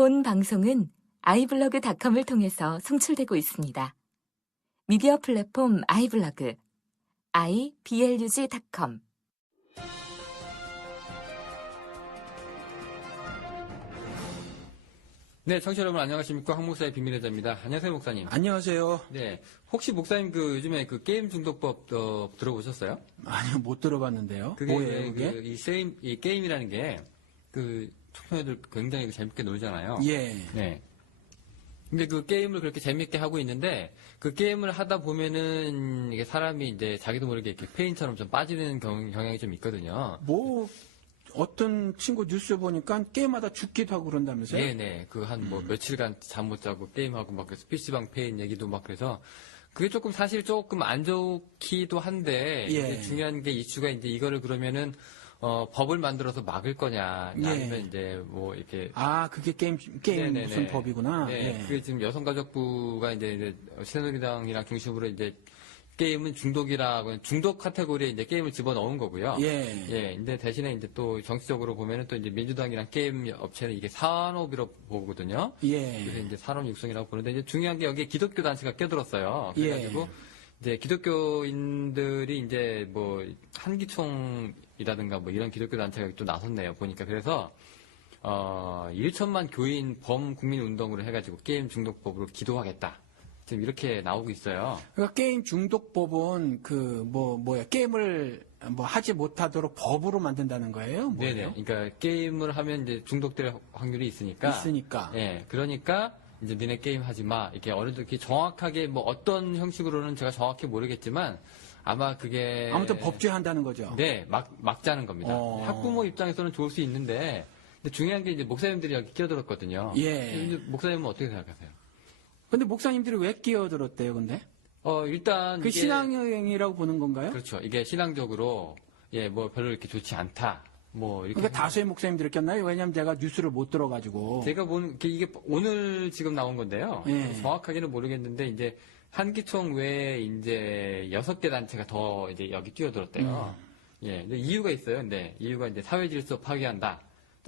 본 방송은 iblog.com을 통해서 송출되고 있습니다. 미디어 플랫폼 iblog, iblog.com. 네, 청취자 여러분 안녕하십니까? 황 목사의 비밀의 자입니다. 안녕하세요, 목사님. 안녕하세요. 네, 혹시 목사님 요즘에 게임 중독법 들어보셨어요? 아니요, 못 들어봤는데요. 그게 뭐예요, 그게? 이 게임이라는 게 청소년들 굉장히 재밌게 놀잖아요. 예. 네. 근데 그 게임을 그렇게 재밌게 하고 있는데 그 게임을 하다 보면은 이게 사람이 이제 자기도 모르게 이렇게 페인처럼 좀 빠지는 경향이 좀 있거든요. 어떤 친구 뉴스 보니까 게임하다 죽기도 하고 그런다면서요? 네네. 며칠간 잠 못 자고 게임하고 막 그래서 PC방 페인 얘기도 막 그래서 그게 사실 조금 안 좋기도 한데 예. 이제 중요한 게 이슈가 이제 이거를 그러면은 법을 만들어서 막을 거냐 예. 아니면 이제 이렇게 그게 게임 네네네. 무슨 법이구나. 네. 예. 그게 지금 여성가족부가 이제 새누리당이랑 중심으로 이제 게임은 중독 카테고리에 이제 게임을 집어넣은 거고요. 예. 예. 근데 대신에 이제 또 정치적으로 보면은 또 이제 민주당이랑 게임 업체는 이게 산업이라고 보거든요. 예. 그래서 이제 산업 육성이라고 보는데 이제 중요한 게 여기에 기독교 단체가 껴들었어요. 그래가지고 이제 기독교인들이 이제 한기총이라든가 이런 기독교 단체가 또 나섰네요. 보니까 그래서 1천만 교인 범국민 운동으로 해가지고 게임 중독법으로 기도하겠다. 지금 이렇게 나오고 있어요. 그러니까 게임 중독법은 게임을 하지 못하도록 법으로 만든다는 거예요? 뭐예요? 네네. 그러니까 게임을 하면 이제 중독될 확률이 있으니까. 예. 그러니까 이제 니네 게임 하지 마. 이렇게 어른들이 정확하게 어떤 형식으로는 제가 정확히 모르겠지만 아마 그게 아무튼 법제한다는 거죠. 네, 막자는 겁니다. 학부모 입장에서는 좋을 수 있는데 근데 중요한 게 이제 목사님들이 여기 끼어들었거든요. 예. 목사님은 어떻게 생각하세요? 근데 목사님들이 왜 끼어들었대요, 근데? 일단 그 신앙행위라고 보는 건가요? 그렇죠. 이게 신앙적으로 별로 이렇게 좋지 않다. 이렇게 그러니까 다수의 목사님들이 꼈나요? 왜냐면 제가 뉴스를 못 들어가지고. 제가 본 이게 오늘 지금 나온 건데요. 예. 정확하게는 모르겠는데 이제 한기총 외에 이제 6개 단체가 더 이제 여기 뛰어들었대요. 예. 근데 이유가 있어요. 근데 이유가 이제 사회 질서 파괴한다.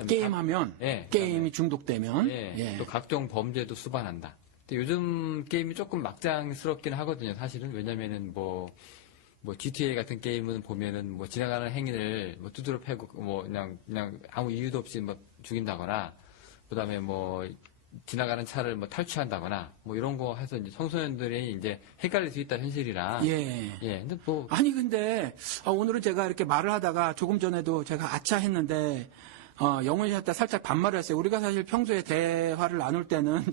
게임하면 게임이 중독되면 또 각종 범죄도 수반한다. 근데 요즘 게임이 조금 막장스럽긴 하거든요. 사실은 왜냐면은 GTA 같은 게임은 보면은 지나가는 행인을 두드려 패고 그냥 아무 이유도 없이 죽인다거나 그다음에 지나가는 차를 탈취한다거나 이런 거 해서 이제 청소년들이 이제 헷갈릴 수 있다 현실이랑 근데 근데 오늘은 제가 이렇게 말을 하다가 조금 전에도 제가 아차 했는데 영훈 씨한테 살짝 반말을 했어요. 우리가 사실 평소에 대화를 나눌 때는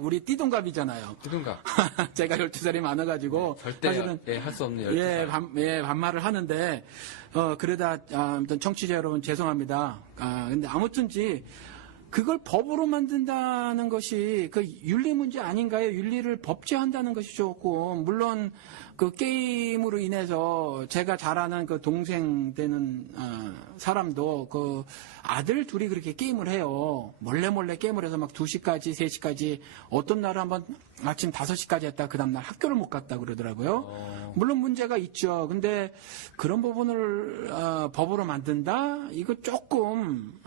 우리 띠동갑이잖아요. 띠동갑. 제가 12살이 많아가지고. 절대 사실은 할 수 없는 12살. 반말을 하는데, 그러다, 아무튼 청취자 여러분 죄송합니다. 근데 아무튼지, 그걸 법으로 만든다는 것이 그 윤리 문제 아닌가요? 윤리를 법제한다는 것이 조금, 물론 그 게임으로 인해서 제가 잘 아는 그 동생 되는 사람도 그 아들 둘이 그렇게 게임을 해요. 몰래 게임을 해서 2시까지, 3시까지 어떤 날은 한번 아침 5시까지 했다. 그 다음날 학교를 못 갔다 그러더라고요. 물론 문제가 있죠. 근데 그런 부분을 법으로 만든다? 이거 조금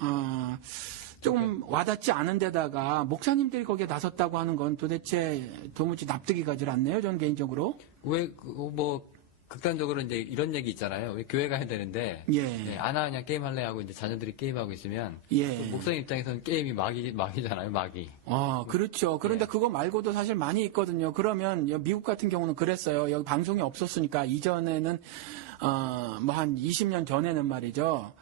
와닿지 않은 데다가 목사님들이 거기에 나섰다고 하는 건 도대체 도무지 납득이 가질 않네요. 저는 개인적으로. 왜 극단적으로 이제 이런 얘기 있잖아요. 왜 교회가 해야 되는데 안 하냐 게임 할래 하고 이제 자녀들이 게임하고 있으면 목사님 입장에서는 게임이 막이잖아요. 막이. 그렇죠. 그런데 그거 말고도 사실 많이 있거든요. 그러면 미국 같은 경우는 그랬어요. 여기 방송이 없었으니까 이전에는 한 20년 전에는 말이죠.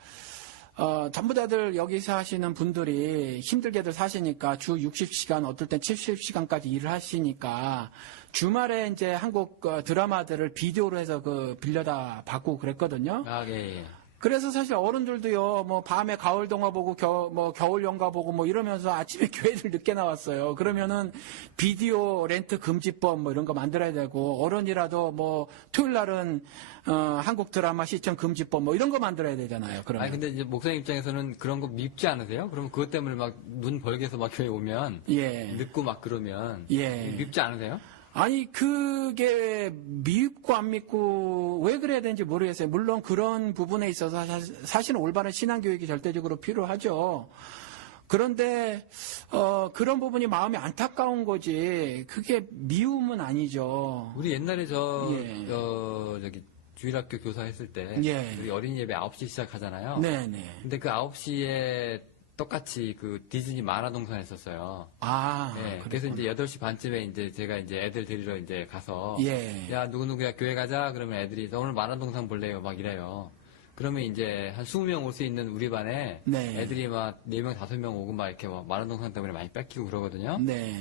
전부 다들 여기 사시는 분들이 힘들게들 사시니까 주 60시간, 어떨 땐 70시간까지 일을 하시니까 주말에 이제 한국 드라마들을 비디오로 해서 빌려다 받고 그랬거든요. 그래서 사실 어른들도요, 밤에 가을 동화 보고, 겨울 연가 보고 이러면서 아침에 교회를 늦게 나왔어요. 그러면은 비디오 렌트 금지법 이런 거 만들어야 되고, 어른이라도 토요일 날은, 한국 드라마 시청 금지법 이런 거 만들어야 되잖아요. 그러면. 근데 이제 목사님 입장에서는 그런 거 밉지 않으세요? 그러면 그것 때문에 눈 벌게서 교회 오면. 늦고 그러면. 밉지 않으세요? 아니, 그게 밉고 안 밉고 왜 그래야 되는지 모르겠어요. 물론 그런 부분에 있어서 사실은 올바른 신앙교육이 절대적으로 필요하죠. 그런데 그런 부분이 마음이 안타까운 거지 그게 미움은 아니죠. 우리 옛날에 예. 저기 주일학교 교사했을 때 예. 우리 어린이 예배 9시 시작하잖아요. 네네. 근데 그 9시에 똑같이 그 디즈니 만화동산 했었어요. 아, 예, 그래서 이제 8시 반쯤에 이제 제가 이제 애들 데리러 이제 가서 예. 야, 누구누구야 교회 가자 그러면 애들이 나 오늘 만화동산 볼래요 막 이래요. 그러면 이제 한 20명 올 수 있는 우리 반에 네. 애들이 막 4명, 5명 오고 막 이렇게 막 만화동산 때문에 많이 뺏기고 그러거든요. 네.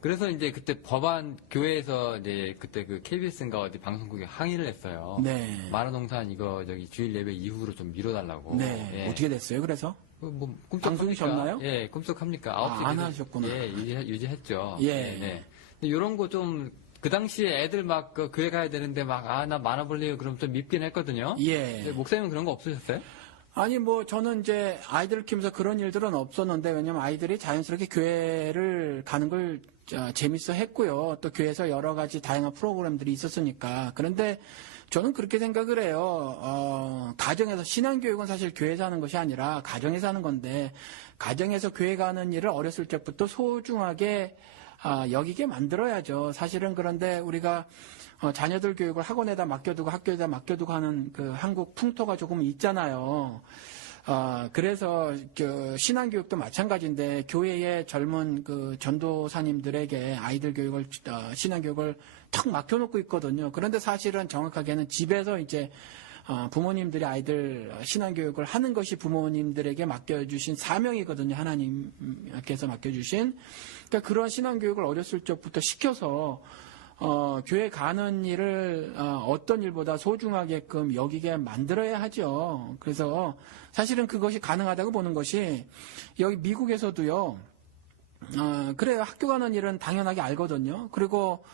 그래서 이제 그때 법안 교회에서 이제 그때 그 KBS인가 어디 방송국에 항의를 했어요. 네. 만화동산 이거 저기 주일 예배 이후로 좀 미뤄달라고. 네. 예. 어떻게 됐어요? 그래서? 뭐 방송이 졌나요? 예, 꿈쩍합니까? 아, 9시 안 계속, 하셨구나. 예, 유지했죠. 예. 네. 근데 이런 거 좀 그 당시에 애들 막 그 교회 가야 되는데 막 나 만화 볼래요 그럼 좀 밉긴 했거든요. 예. 근데 목사님은 그런 거 없으셨어요? 아니 뭐 저는 이제 아이들을 키우면서 그런 일들은 없었는데 왜냐면 아이들이 자연스럽게 교회를 가는 걸 재밌어 했고요. 또 교회에서 여러 가지 다양한 프로그램들이 있었으니까. 그런데 저는 그렇게 생각을 해요. 가정에서 신앙교육은 사실 교회에서 하는 것이 아니라 가정에서 하는 건데 가정에서 교회 가는 일을 어렸을 때부터 소중하게 여기게 만들어야죠. 사실은 그런데 우리가 자녀들 교육을 학원에다 맡겨두고 학교에다 맡겨두고 하는 그 한국 풍토가 조금 있잖아요. 그래서 신앙교육도 마찬가지인데 교회의 젊은 그 전도사님들에게 아이들 교육을 신앙교육을 탁 맡겨놓고 있거든요. 그런데 사실은 정확하게는 집에서 이제 부모님들이 아이들 신앙교육을 하는 것이 부모님들에게 맡겨주신 사명이거든요. 하나님께서 맡겨주신. 그러니까 그런 신앙교육을 어렸을 적부터 시켜서 교회 가는 일을 어떤 일보다 소중하게끔 여기게 만들어야 하죠. 그래서 사실은 그것이 가능하다고 보는 것이 여기 미국에서도요. 그래요. 학교 가는 일은 당연하게 알거든요. 그리고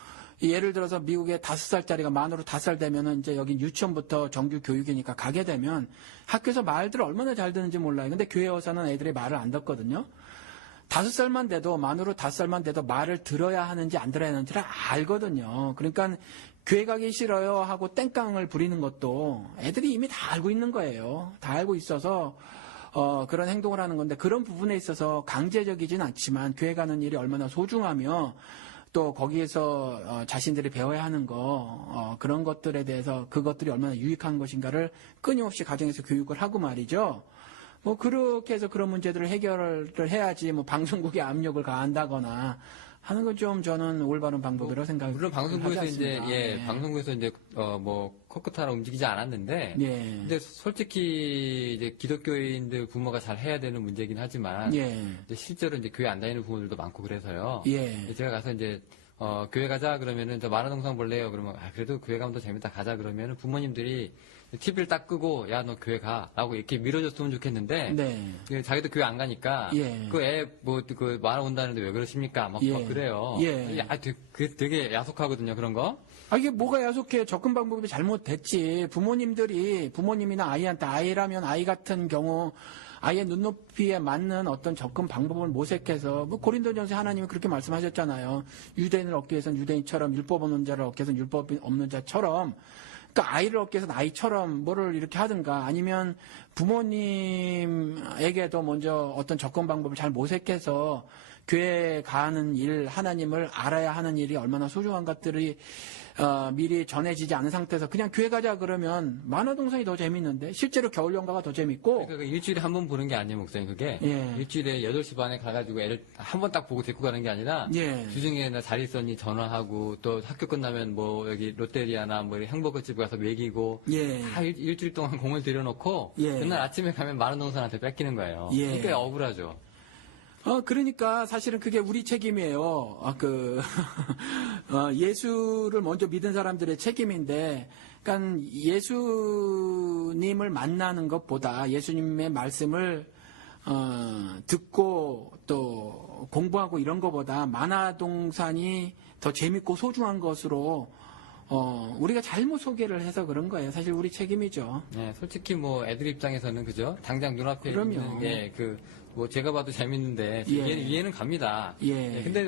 예를 들어서 미국에 5살짜리가 만으로 5살 되면은 이제 여기 유치원부터 정규 교육이니까 가게 되면 학교에서 말들을 얼마나 잘 듣는지 몰라요. 근데 교회 와서는 애들이 말을 안 듣거든요. 5살만 돼도 만으로 5살만 돼도 말을 들어야 하는지 안 들어야 하는지를 알거든요. 그러니까 교회 가기 싫어요 하고 땡깡을 부리는 것도 애들이 이미 다 알고 있는 거예요. 다 알고 있어서 그런 행동을 하는 건데 그런 부분에 있어서 강제적이진 않지만 교회 가는 일이 얼마나 소중하며 또 거기에서 자신들이 배워야 하는 거 그런 것들에 대해서 그것들이 얼마나 유익한 것인가를 끊임없이 가정에서 교육을 하고 말이죠. 뭐 그렇게 해서 그런 문제들을 해결을 해야지 뭐 방송국에 압력을 가한다거나 하는 건 좀 저는 올바른 방법이라고 생각을 물론 방송국에서 이제 않습니다. 예, 방송국에서 이제 뭐 코끝하러 움직이지 않았는데 예. 근데 솔직히 이제 기독교인들 부모가 잘 해야 되는 문제긴 하지만 예. 이제 실제로 이제 교회 안 다니는 부모들도 많고 그래서요. 예. 제가 가서 이제 교회 가자 그러면은 저 만화동산 볼래요? 그러면 그래도 교회 가면 더 재밌다 가자 그러면은 부모님들이 TV를 딱 끄고 야 너 교회 가라고 이렇게 밀어줬으면 좋겠는데 네. 자기도 교회 안 가니까 예. 그 애 뭐 그 만화 온다는데 왜 그러십니까? 막 예. 그래요. 예. 되게 야속하거든요 그런 거. 이게 뭐가 야속해? 접근 방법이 잘못됐지. 부모님이나 아이한테 아이라면 아이 같은 경우 아이의 눈높이에 맞는 어떤 접근 방법을 모색해서 뭐 고린도전서에 하나님이 그렇게 말씀하셨잖아요. 유대인을 얻기 위해서는 유대인처럼 율법 없는 자를 얻기 위해서는 율법 없는 자처럼 그러니까 아이를 얻기 위해서는 아이처럼 뭐를 이렇게 하든가 아니면 부모님에게도 먼저 어떤 접근 방법을 잘 모색해서 교회 가는 일, 하나님을 알아야 하는 일이 얼마나 소중한 것들이 미리 전해지지 않은 상태에서 그냥 교회 가자 그러면 만화동산이 더 재밌는데 실제로 겨울연가가 더 재밌고 그러니까 일주일에 한 번 보는 게 아니에요 목사님 그게 예. 일주일에 8시 반에 가가지고 애를 한 번 딱 보고 데리고 가는 게 아니라 예. 주중에 나 잘 있었니 전화하고 또 학교 끝나면 뭐 여기 롯데리아나 뭐 햄버거 집 가서 먹이고 예. 다 일주일 동안 공을 들여놓고 예. 그날 아침에 가면 만화동산한테 뺏기는 거예요. 예. 그러니까 억울하죠. 그러니까 사실은 그게 우리 책임이에요. 예수를 먼저 믿은 사람들의 책임인데, 그러니까 예수님을 만나는 것보다 예수님의 말씀을 듣고 또 공부하고 이런 것보다 만화동산이 더 재밌고 소중한 것으로 우리가 잘못 소개를 해서 그런 거예요. 사실 우리 책임이죠. 네, 솔직히 뭐 애들 입장에서는 그죠. 당장 눈앞에 그럼요. 있는 게 뭐 제가 봐도 재밌는데 예. 이해는 갑니다. 예. 네, 근데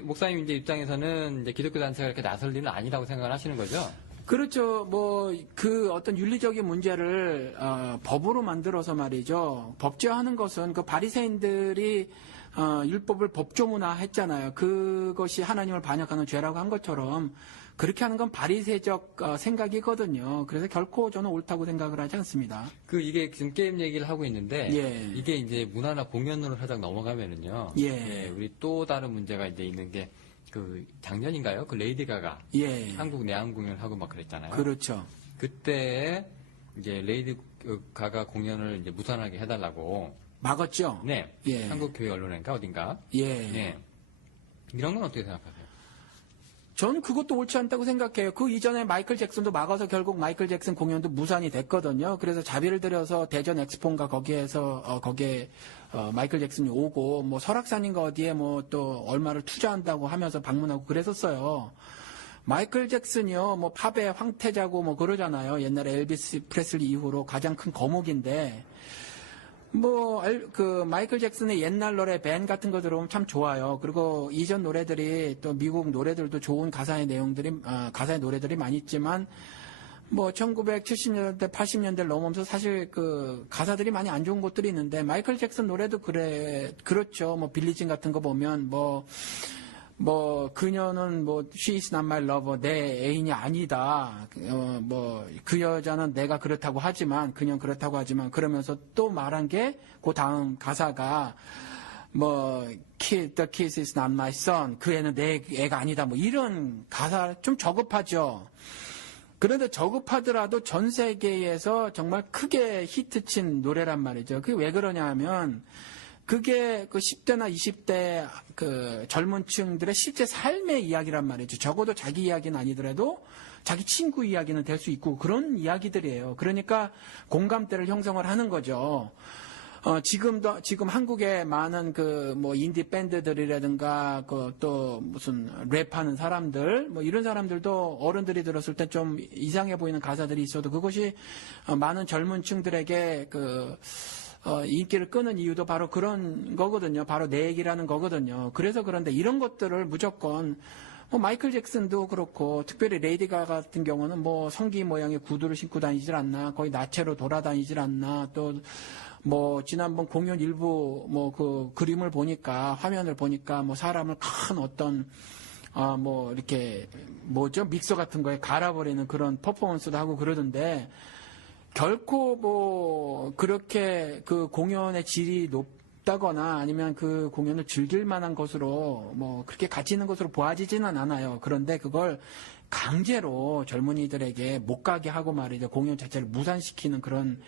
목사님 이제 입장에서는 이제 기독교 단체가 이렇게 나설 일은 아니라고 생각을 하시는 거죠? 그렇죠. 뭐 그 어떤 윤리적인 문제를 법으로 만들어서 말이죠. 법제화하는 것은 그 바리새인들이 율법을 법조문화했잖아요. 그것이 하나님을 반역하는 죄라고 한 것처럼 그렇게 하는 건 바리새적 생각이거든요. 그래서 결코 저는 옳다고 생각을 하지 않습니다. 이게 지금 게임 얘기를 하고 있는데 예. 이게 이제 문화나 공연으로 살짝 넘어가면은요. 예. 우리 또 다른 문제가 이제 있는 게 작년인가요? 그 레이디 가가 예. 한국 내한 공연을 하고 막 그랬잖아요. 그렇죠. 그때 이제 레이디 가가 공연을 이제 무산하게 해달라고. 막았죠. 네. 예. 한국 교회 언론인가 어딘가. 예. 네. 이런 건 어떻게 생각하세요? 저는 그것도 옳지 않다고 생각해요. 그 이전에 마이클 잭슨도 막아서 결국 마이클 잭슨 공연도 무산이 됐거든요. 그래서 자비를 들여서 대전 엑스포인가 거기에서 거기에 마이클 잭슨이 오고 뭐 설악산인가 어디에 뭐 또 얼마를 투자한다고 하면서 방문하고 그랬었어요. 마이클 잭슨이요, 뭐 팝의 황태자고 뭐 그러잖아요. 옛날에 엘비스 프레슬리 이후로 가장 큰 거목인데. 마이클 잭슨의 옛날 노래, 밴 같은 거 들어보면 참 좋아요. 그리고 이전 노래들이 또 미국 노래들도 좋은 가사의 노래들이 많이 있지만, 1970년대, 80년대를 넘으면서 사실 가사들이 많이 안 좋은 것들이 있는데, 마이클 잭슨 노래도 그렇죠. 빌리진 같은 거 보면, 그녀는 she is not my lover, 내 애인이 아니다. 그 여자는 내가 그렇다고 하지만, 그녀는 그렇다고 하지만, 그러면서 또 말한 게, 그 다음 가사가, the kid is not my son, 그 애는 내 애가 아니다. 이런 가사 좀 저급하죠. 그런데 저급하더라도 전 세계에서 정말 크게 히트친 노래란 말이죠. 그게 왜 그러냐 하면, 그게 10대나 20대 젊은 층들의 실제 삶의 이야기란 말이죠. 적어도 자기 이야기는 아니더라도 자기 친구 이야기는 될 수 있고 그런 이야기들이에요. 그러니까 공감대를 형성을 하는 거죠. 지금 한국에 많은 인디 밴드들이라든가 또 무슨 랩하는 사람들 이런 사람들도 어른들이 들었을 때 좀 이상해 보이는 가사들이 있어도 그것이 많은 젊은 층들에게 인기를 끄는 이유도 바로 그런 거거든요. 바로 내 얘기라는 거거든요. 그래서 그런데 이런 것들을 무조건 마이클 잭슨도 그렇고 특별히 레이디 가가 같은 경우는 성기 모양의 구두를 신고 다니질 않나, 거의 나체로 돌아다니질 않나, 또 지난번 공연 일부 그림을 보니까 화면을 보니까 사람을 큰 어떤 이렇게 믹서 같은 거에 갈아버리는 그런 퍼포먼스도 하고 그러던데. 결코 그렇게 그 공연의 질이 높다거나 아니면 그 공연을 즐길 만한 것으로 그렇게 가치 있는 것으로 보아지지는 않아요. 그런데 그걸 강제로 젊은이들에게 못 가게 하고 말이죠. 공연 자체를 무산시키는 그런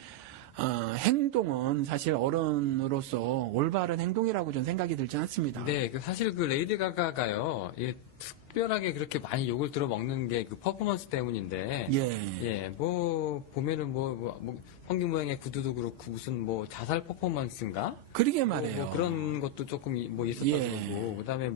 행동은 사실 어른으로서 올바른 행동이라고 저는 생각이 들지 않습니다. 네, 사실 레이디 가가가요. 특별하게 그렇게 많이 욕을 들어먹는 게 퍼포먼스 때문인데. 예. 보면은 성기 모양의 구두도 그렇고 무슨 자살 퍼포먼스인가? 그러게 말이에요. 그런 것도 조금 있었다고 그러고. 그다음에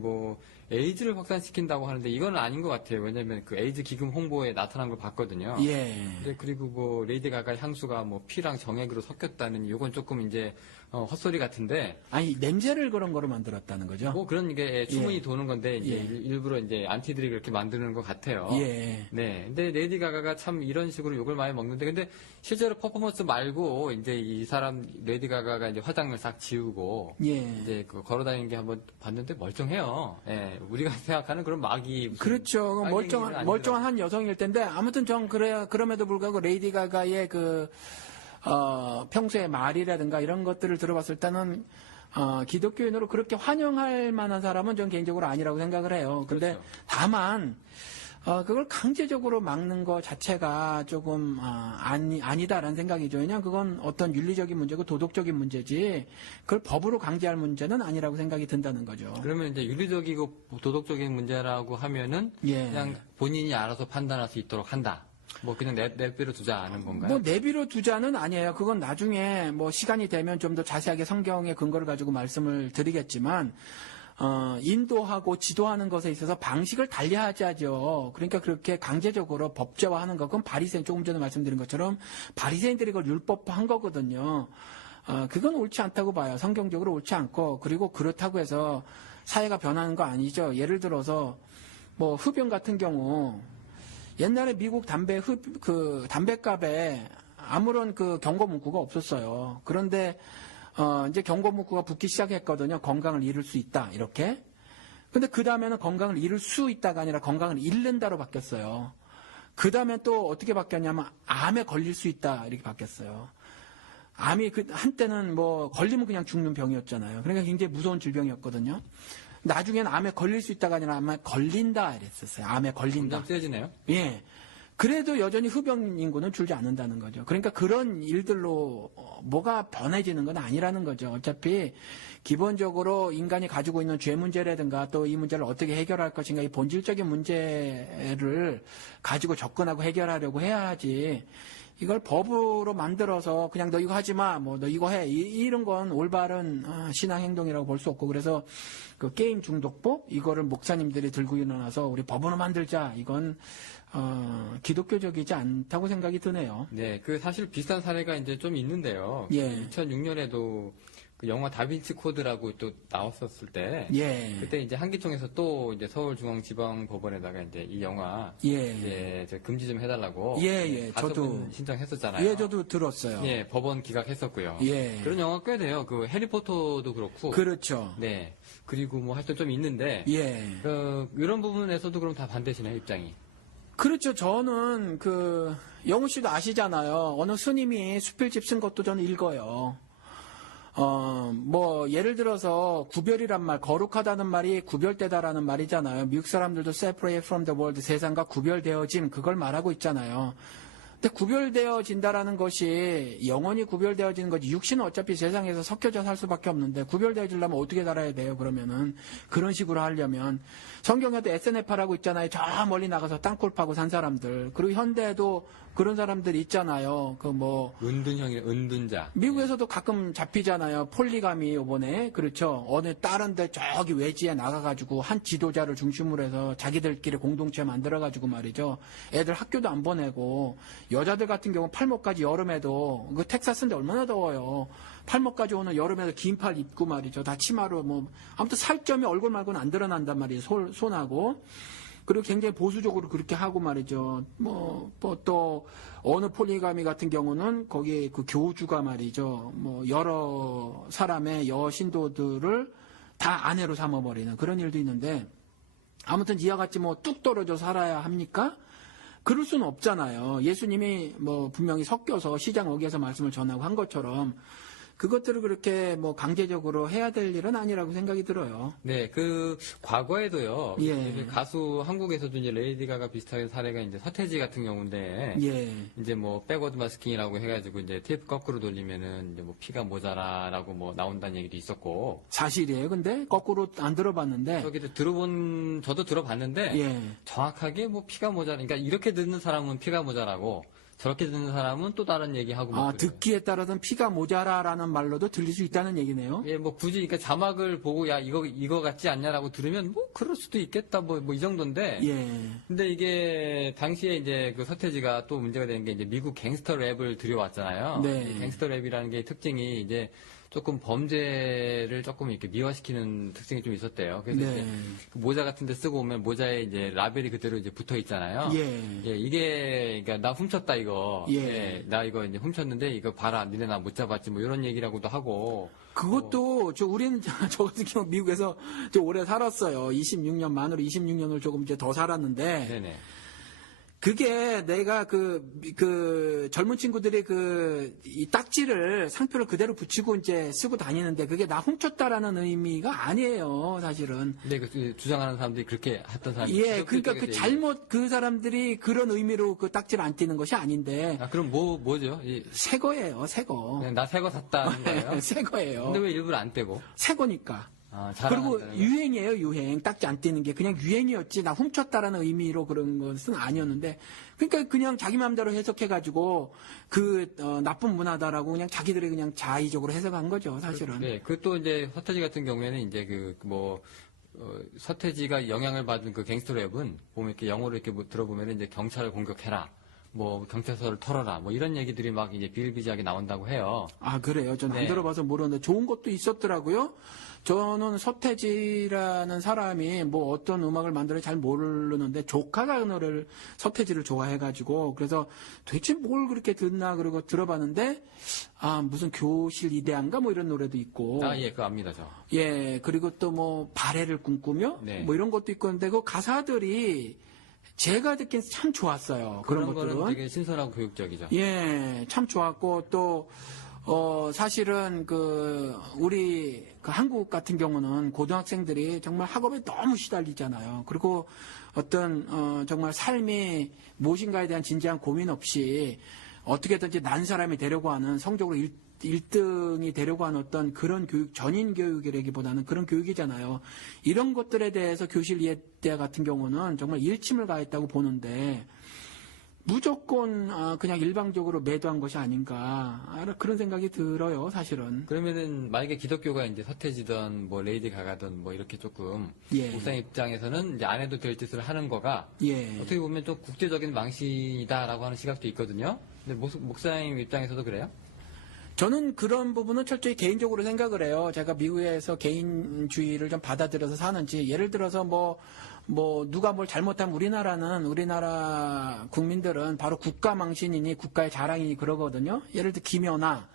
에이즈를 확산시킨다고 하는데 이건 아닌 것 같아요. 왜냐면 에이즈 기금 홍보에 나타난 걸 봤거든요. 예. 네, 그리고 레이디 가가 향수가 피랑 정액으로 섞였다는 이건 조금 이제 헛소리 같은데. 아니 냄새를 그런 거로 만들었다는 거죠. 그런 게 추문이 도는 건데 이제 일부러 이제 안티들이 그렇게 만드는 것 같아요. 예. 네. 근데 레이디 가가가 참 이런 식으로 욕을 많이 먹는데 근데 실제로 퍼포먼스 말고 이제 이 사람 레이디 가가가 이제 화장을 싹 지우고 이제 걸어다니는 게 한번 봤는데 멀쩡해요. 예. 우리가 생각하는 그런 마귀. 그렇죠. 멀쩡한 한 여성일 텐데 아무튼 전 그럼에도 불구하고 레이디 가가의 평소의 말이라든가 이런 것들을 들어봤을 때는 기독교인으로 그렇게 환영할 만한 사람은 전 개인적으로 아니라고 생각을 해요. 근데 그렇죠. 다만 그걸 강제적으로 막는 것 자체가 조금 아니다라는 생각이죠. 왜냐하면 그건 어떤 윤리적인 문제고 도덕적인 문제지 그걸 법으로 강제할 문제는 아니라고 생각이 든다는 거죠. 그러면 이제 윤리적이고 도덕적인 문제라고 하면은 그냥 본인이 알아서 판단할 수 있도록 한다. 그냥 내비로 두자는 건가요? 내비로 두자는 아니에요. 그건 나중에 시간이 되면 좀 더 자세하게 성경의 근거를 가지고 말씀을 드리겠지만, 인도하고 지도하는 것에 있어서 방식을 달리하자죠. 그러니까 그렇게 강제적으로 법제화하는 것, 그건 바리새인, 조금 전에 말씀드린 것처럼 바리새인들이 그걸 율법화한 거거든요. 그건 옳지 않다고 봐요. 성경적으로 옳지 않고, 그리고 그렇다고 해서 사회가 변하는 거 아니죠. 예를 들어서, 흡연 같은 경우, 옛날에 미국 담배값에 아무런 그 경고 문구가 없었어요. 그런데 이제 경고 문구가 붙기 시작했거든요. 건강을 잃을 수 있다 이렇게. 근데 그 다음에는 건강을 잃을 수 있다가 아니라 건강을 잃는다로 바뀌었어요. 그 다음에 또 어떻게 바뀌었냐면 암에 걸릴 수 있다 이렇게 바뀌었어요. 암이 그 한때는 뭐 걸리면 그냥 죽는 병이었잖아요. 그러니까 굉장히 무서운 질병이었거든요. 나중에는 암에 걸릴 수 있다가 아니라 암에 걸린다 이랬었어요. 암에 걸린다. 점점 세지네요. 예. 그래도 여전히 흡연 인구는 줄지 않는다는 거죠. 그러니까 그런 일들로 뭐가 변해지는 건 아니라는 거죠. 어차피 기본적으로 인간이 가지고 있는 죄 문제라든가 또 이 문제를 어떻게 해결할 것인가 이 본질적인 문제를 가지고 접근하고 해결하려고 해야 하지. 이걸 법으로 만들어서 그냥 너 이거 하지 마, 뭐 너 이거 해 이런 건 올바른 신앙 행동이라고 볼 수 없고 그래서 그 게임 중독법 이거를 목사님들이 들고 일어나서 우리 법으로 만들자 이건 기독교적이지 않다고 생각이 드네요. 네, 그 사실 비슷한 사례가 이제 좀 있는데요. 예. 2006년에도 그 영화 다빈치 코드라고 또 나왔었을 때, 예. 그때 이제 한기총에서 또 이제 서울중앙지방법원에다가 이제 이 영화 예. 이제 저 금지 좀 해달라고 예. 가처분 저도 신청했었잖아요. 예, 저도 들었어요. 예, 법원 기각했었고요. 예. 그런 영화 꽤 돼요. 그 해리포터도 그렇고. 그렇죠. 네. 그리고 뭐 하여튼 좀 있는데, 예. 이런 부분에서도 그럼 다 반대시네요, 입장이. 그렇죠. 저는 영우 씨도 아시잖아요. 어느 스님이 수필집 쓴 것도 저는 읽어요. 뭐 예를 들어서 구별이란 말, 거룩하다는 말이 구별되다라는 말이잖아요. 미국 사람들도 separate from the world, 세상과 구별되어짐 그걸 말하고 있잖아요. 근데 구별되어진다라는 것이 영원히 구별되어지는 거지. 육신은 어차피 세상에서 섞여져 살 수밖에 없는데 구별되어지려면 어떻게 살아야 돼요? 그러면은 그런 식으로 하려면 성경에도 SNF라고 있잖아요. 저 멀리 나가서 땅굴 파고 산 사람들. 그리고 현대에도 그런 사람들이 있잖아요. 은둔자. 미국에서도 가끔 잡히잖아요. 폴리가미 요번에. 그렇죠. 어느 다른데 저기 외지에 나가가지고 한 지도자를 중심으로 해서 자기들끼리 공동체 만들어가지고 말이죠. 애들 학교도 안 보내고 여자들 같은 경우 팔목까지 여름에도 그 텍사스인데 얼마나 더워요. 팔목까지 오는 여름에도 긴 팔 입고 말이죠. 다 치마로 뭐 아무튼 살점이 얼굴 말고는 안 드러난단 말이에요. 손하고. 그리고 굉장히 보수적으로 그렇게 하고 말이죠. 또 어느 폴리가미 같은 경우는 거기에 그 교주가 말이죠. 뭐 여러 사람의 여신도들을 다 아내로 삼아버리는 그런 일도 있는데 아무튼 이와 같이 뭐 뚝 떨어져 살아야 합니까? 그럴 수는 없잖아요. 예수님이 뭐 분명히 섞여서 시장 어귀에서 말씀을 전하고 한 것처럼 그것들을 그렇게 뭐 강제적으로 해야 될 일은 아니라고 생각이 들어요. 네, 과거에도요. 예. 가수 한국에서도 이제 레이디 가가 비슷하게 사례가 이제 서태지 같은 경우인데. 예. 이제 뭐 백워드 마스킹이라고 해가지고 이제 테이프 거꾸로 돌리면은 이제 뭐 피가 모자라라고 뭐 나온다는 얘기도 있었고. 사실이에요. 근데 거꾸로 안 들어봤는데. 저도 들어봤는데. 예. 정확하게 뭐 피가 모자라. 그러니까 이렇게 듣는 사람은 피가 모자라고. 저렇게 듣는 사람은 또 다른 얘기하고. 듣기에 따라서는 피가 모자라라는 말로도 들릴 수 있다는 얘기네요. 예, 뭐 굳이 그러니까 자막을 보고 야 이거 같지 않냐라고 들으면 뭐 그럴 수도 있겠다 뭐 이 정도인데. 예. 근데 이게 당시에 이제 그 서태지가 또 문제가 되는 게 이제 미국 갱스터 랩을 들여왔잖아요. 네. 이 갱스터 랩이라는 게 특징이 이제 조금 범죄를 조금 이렇게 미화시키는 특징이 좀 있었대요. 그래서 네. 이제 그 모자 같은 데 쓰고 오면 모자에 이제 라벨이 그대로 이제 붙어 있잖아요. 예. 이게 그러니까 나 훔쳤다 이거. 예. 나 이거 이제 훔쳤는데 이거 봐라. 니네 나 못 잡았지 뭐 이런 얘기라고도 하고. 그것도 우리는 저 같은 경우 미국에서 오래 살았어요. 26년 만으로 26년을 조금 이제 더 살았는데. 네네. 그게 내가 젊은 친구들이 이 딱지를 상표를 그대로 붙이고 이제 쓰고 다니는데 그게 나 훔쳤다라는 의미가 아니에요, 사실은. 근데 주장하는 사람들이 그렇게 했던 사람들이. 예, 그러니까 그 사람들이 그런 의미로 그 딱지를 안 띄는 것이 아닌데. 그럼 뭐죠? 새 거예요, 새 거. 그냥 나 새 거 샀다는 거예요? 새 거예요. 근데 왜 일부러 안 떼고? 새 거니까. 그리고 자랑한다는 유행이에요, 유행. 딱지 안 띄는 게 그냥 유행이었지. 나 훔쳤다라는 의미로 그런 것은 아니었는데. 그러니까 그냥 자기 마음대로 해석해가지고 나쁜 문화다라고 그냥 자기들이 그냥 자의적으로 해석한 거죠, 사실은. 네, 또 이제 서태지 같은 경우에는 이제 서태지가 영향을 받은 그 갱스터 랩은 보면 이렇게 영어로 이렇게 들어보면 이제 경찰을 공격해라. 뭐 경찰서를 털어라 뭐 이런 얘기들이 막 이제 비일비재하게 나온다고 해요. 그래요? 전 안 네. 들어봐서 모르는데 좋은 것도 있었더라고요. 저는 서태지라는 사람이 뭐 어떤 음악을 만들어 잘 모르는데 조카가 그 노래를 서태지를 좋아해가지고 그래서 도대체 뭘 그렇게 듣나 그러고 들어봤는데 무슨 교실 이대한가 뭐 이런 노래도 있고 예, 그거 압니다, 저. 예 그리고 또 뭐 발해를 꿈꾸며 네. 뭐 이런 것도 있고 근데 그 가사들이 제가 듣기엔 참 좋았어요. 그런 것들은 거는 되게 신선하고 교육적이죠. 예, 참 좋았고 또 사실은 우리 한국 같은 경우는 고등학생들이 정말 학업에 너무 시달리잖아요. 그리고 어떤 정말 삶이 무엇인가에 대한 진지한 고민 없이 어떻게든지 난 사람이 되려고 하는 성적으로 1등이 되려고 하는 어떤 그런 교육, 전인 교육이라기보다는 그런 교육이잖아요. 이런 것들에 대해서 교실 이해대 같은 경우는 정말 일침을 가했다고 보는데 무조건 그냥 일방적으로 매도한 것이 아닌가 그런 생각이 들어요, 사실은. 그러면은 만약에 기독교가 이제 서태지든 뭐 레이디 가가든 뭐 이렇게 조금 예. 목사님 입장에서는 이제 안 해도 될 짓을 하는 거가 예. 어떻게 보면 좀 국제적인 망신이다라고 하는 시각도 있거든요. 근데 목사님 입장에서도 그래요? 저는 그런 부분은 철저히 개인적으로 생각을 해요. 제가 미국에서 개인주의를 좀 받아들여서 사는지, 예를 들어서 누가 뭘 잘못하면 우리나라 국민들은 바로 국가망신이니 국가의 자랑이니 그러거든요. 예를 들어 김연아.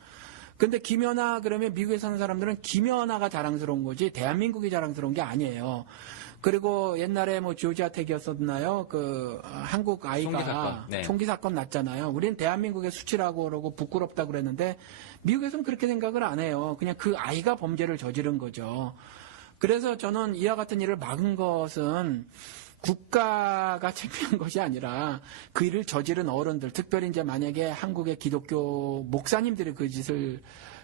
근데 김연아 그러면 미국에 사는 사람들은 김연아가 자랑스러운 거지 대한민국이 자랑스러운 게 아니에요. 그리고 옛날에 뭐 조지아텍이었었나요? 한국 아이가 총기 사건. 네. 총기 사건 났잖아요. 우린 대한민국의 수치라고 그러고 부끄럽다고 그랬는데 미국에서는 그렇게 생각을 안 해요. 그냥 그 아이가 범죄를 저지른 거죠. 그래서 저는 이와 같은 일을 막은 것은 국가가 창피한 것이 아니라 그 일을 저지른 어른들, 특별히 이제 만약에 한국의 기독교 목사님들이 그 짓을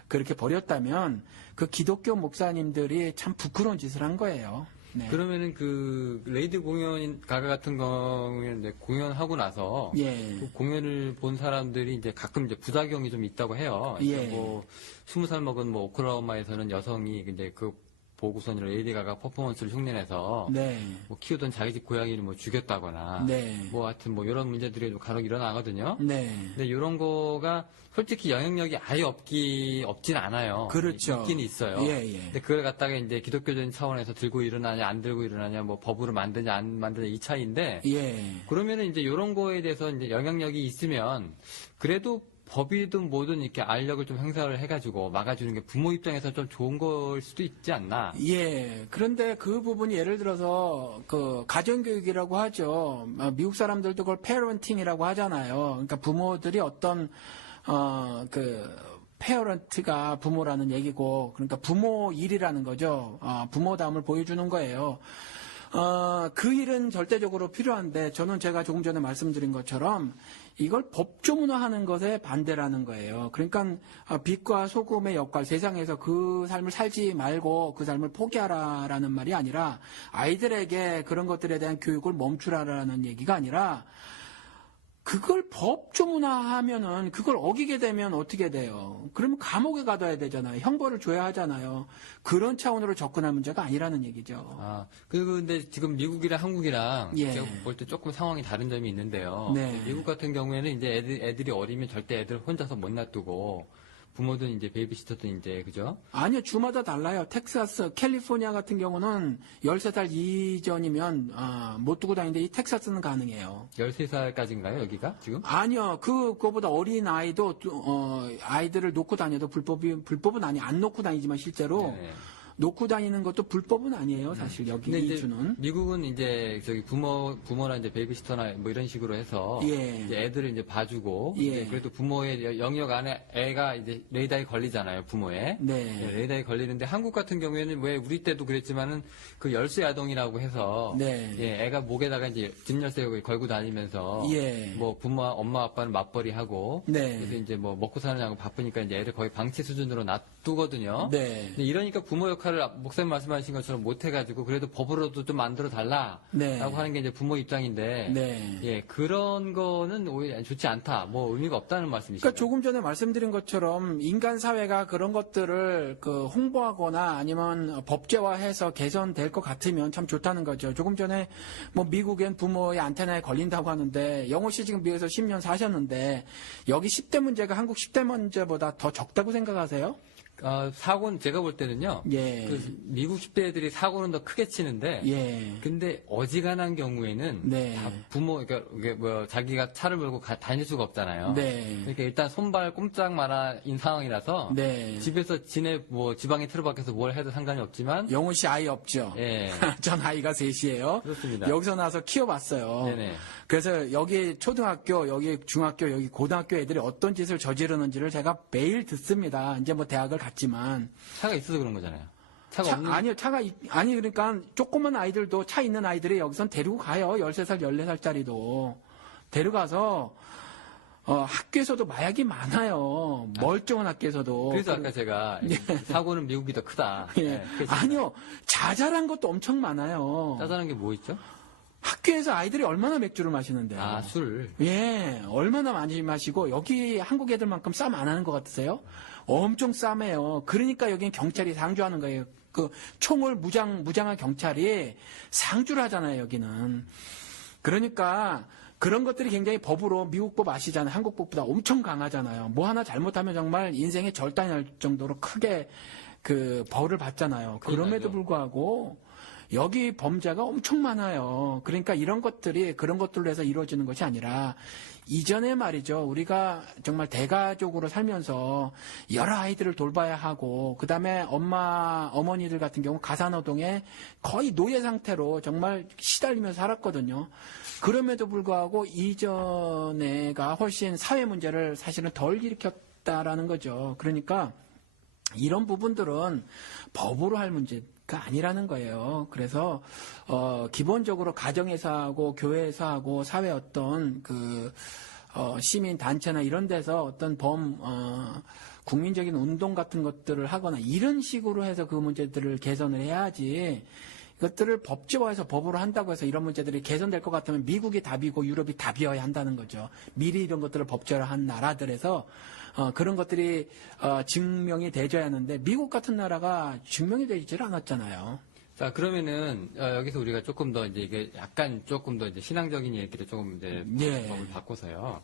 그렇게 벌였다면 그 기독교 목사님들이 참 부끄러운 짓을 한 거예요. 네. 그러면은 그 레이드 공연 가가 같은 경우에는 이제 공연하고 나서 예. 그 공연을 본 사람들이 이제 가끔 이제 부작용이 좀 있다고 해요. 예. 그러니까 뭐 20살 먹은 뭐 오클라호마에서는 여성이 이제 그 보고선 레이디 가가 퍼포먼스를 흉내내서 네. 뭐 키우던 자기 집 고양이를 뭐 죽였다거나 네. 뭐 하여튼 뭐 이런 문제들이 좀 간혹 일어나거든요. 네. 근데 이런 거가 솔직히 영향력이 아예 없진 않아요. 그렇죠. 있긴 있어요. 예, 예. 근데 그걸 갖다가 이제 기독교적인 차원에서 들고 일어나냐 안 들고 일어나냐 뭐 법으로 만드냐 안 만드냐 이 차이인데 예. 그러면은 이제 이런 거에 대해서 이제 영향력이 있으면 그래도 법이든 뭐든 이렇게 알력을 좀 행사를 해가지고 막아주는 게 부모 입장에서 좀 좋은 걸 수도 있지 않나. 예. 그런데 그 부분이 예를 들어서 가정교육이라고 하죠. 미국 사람들도 그걸 페어런팅이라고 하잖아요. 그러니까 부모들이 어떤 페어런트가 부모라는 얘기고, 그러니까 부모 일이라는 거죠. 부모다움을 보여주는 거예요. 그 일은 절대적으로 필요한데, 저는 제가 조금 전에 말씀드린 것처럼, 이걸 법조문화하는 것에 반대라는 거예요. 그러니까, 빛과 소금의 역할, 세상에서 그 삶을 살지 말고 그 삶을 포기하라라는 말이 아니라, 아이들에게 그런 것들에 대한 교육을 멈추라라는 얘기가 아니라, 그걸 법조문화하면은 그걸 어기게 되면 어떻게 돼요? 그러면 감옥에 가둬야 되잖아요. 형벌을 줘야 하잖아요. 그런 차원으로 접근할 문제가 아니라는 얘기죠. 근데 지금 미국이랑 한국이랑 예. 제가 볼 때 조금 상황이 다른 점이 있는데요. 네. 미국 같은 경우에는 이제 애들이 어리면 절대 애들 혼자서 못 놔두고 부모든 이제 베이비시터든 이제 그죠? 아니요, 주마다 달라요. 텍사스, 캘리포니아 같은 경우는 13살 이전이면 못 두고 다니는데 이 텍사스는 가능해요. 13살까지인가요, 여기가 지금? 아니요, 그거보다 어린 아이도 아이들을 놓고 다녀도 불법은 아니 안 놓고 다니지만 실제로 네. 놓고 다니는 것도 불법은 아니에요, 사실 여기 근데 이 이제 주는. 미국은 이제 저기 부모나 이제 베이비시터나 뭐 이런 식으로 해서 예. 이제 애들을 이제 봐주고 예. 이제 그래도 부모의 영역 안에 애가 이제 레이더에 걸리잖아요, 부모에. 네. 예, 레이더에 걸리는데 한국 같은 경우에는 왜 우리 때도 그랬지만은 그 열쇠 아동이라고 해서 네. 예, 애가 목에다가 이제 집 열쇠 걸고 다니면서 예. 뭐 엄마 아빠는 맞벌이 하고 네. 그래서 이제 뭐 먹고 사느냐고 바쁘니까 이제 애를 거의 방치 수준으로 놔두거든요. 네. 근데 이러니까 부모 역할을 목사님 말씀하신 것처럼 못 해가지고 그래도 법으로도 좀 만들어 달라라고 네. 하는 게 이제 부모 입장인데 네. 예 그런 거는 오히려 좋지 않다 뭐 의미가 없다는 말씀이시죠. 그러니까 조금 전에 말씀드린 것처럼 인간 사회가 그런 것들을 홍보하거나 아니면 법제화해서 개선될 것 같으면 참 좋다는 거죠. 조금 전에 뭐 미국엔 부모의 안테나에 걸린다고 하는데 영호 씨 지금 미국에서 10년 사셨는데 여기 10대 문제가 한국 10대 문제보다 더 적다고 생각하세요? 사고는 제가 볼 때는요. 예. 그 미국 10대 애들이 사고는 더 크게 치는데. 예. 근데 어지간한 경우에는 네. 다 부모, 그러니까 이게 뭐 자기가 차를 몰고 다닐 수가 없잖아요. 네. 그러니까 일단 손발 꼼짝마라인 상황이라서 네. 집에서 뭐 지방에 틀어박혀서 뭘 해도 상관이 없지만. 영훈 씨 아이 없죠? 예. 전 아이가 셋이에요. 그렇습니다. 여기서 나서 키워봤어요. 네네. 그래서 여기 초등학교, 여기 중학교, 여기 고등학교 애들이 어떤 짓을 저지르는지를 제가 매일 듣습니다. 이제 뭐 대학을 갔지만. 차가 있어서 그런 거잖아요. 차가 없는. 아니요, 아니, 그러니까 조그만 아이들도 차 있는 아이들이 여기선 데리고 가요. 13살, 14살짜리도. 데려가서, 학교에서도 마약이 많아요. 멀쩡한 학교에서도. 그래서 아까 제가 사고는 미국이 더 크다. 예. 네, 그래서 아니요, 자잘한 것도 엄청 많아요. 짜잘한 게 뭐 있죠? 학교에서 아이들이 얼마나 맥주를 마시는데요. 아, 술. 예, 얼마나 많이 마시고 여기 한국 애들만큼 싸움 안 하는 것 같으세요? 엄청 싸매요. 그러니까 여기는 경찰이 상주하는 거예요. 그 총을 무장한 경찰이 상주를 하잖아요, 여기는. 그러니까 그런 것들이 굉장히 법으로 미국법 아시잖아요. 한국법보다 엄청 강하잖아요. 뭐 하나 잘못하면 정말 인생의 절단이 날 정도로 크게 그 벌을 받잖아요. 그럼에도 불구하고 여기 범죄가 엄청 많아요. 그러니까 이런 것들이 그런 것들로 해서 이루어지는 것이 아니라 이전에 말이죠. 우리가 정말 대가족으로 살면서 여러 아이들을 돌봐야 하고 그다음에 어머니들 같은 경우 가사노동에 거의 노예 상태로 정말 시달리면서 살았거든요. 그럼에도 불구하고 이전에가 훨씬 사회 문제를 사실은 덜 일으켰다라는 거죠. 그러니까 이런 부분들은 법으로 할 문제가 아니라는 거예요. 그래서 기본적으로 가정에서 하고 교회에서 하고 사회 어떤 시민 단체나 이런 데서 어떤 국민적인 운동 같은 것들을 하거나 이런 식으로 해서 그 문제들을 개선을 해야지. 이것들을 법제화해서 법으로 한다고 해서 이런 문제들이 개선될 것 같으면 미국이 답이고 유럽이 답이어야 한다는 거죠. 미리 이런 것들을 법제화한 나라들에서 그런 것들이 증명이 되져야 하는데 미국 같은 나라가 증명이 되질 않았잖아요. 자, 그러면은 여기서 우리가 조금 더 이제 이게 약간 조금 더 이제 신앙적인 얘기를 조금 이제 예. 법을 바꿔서요.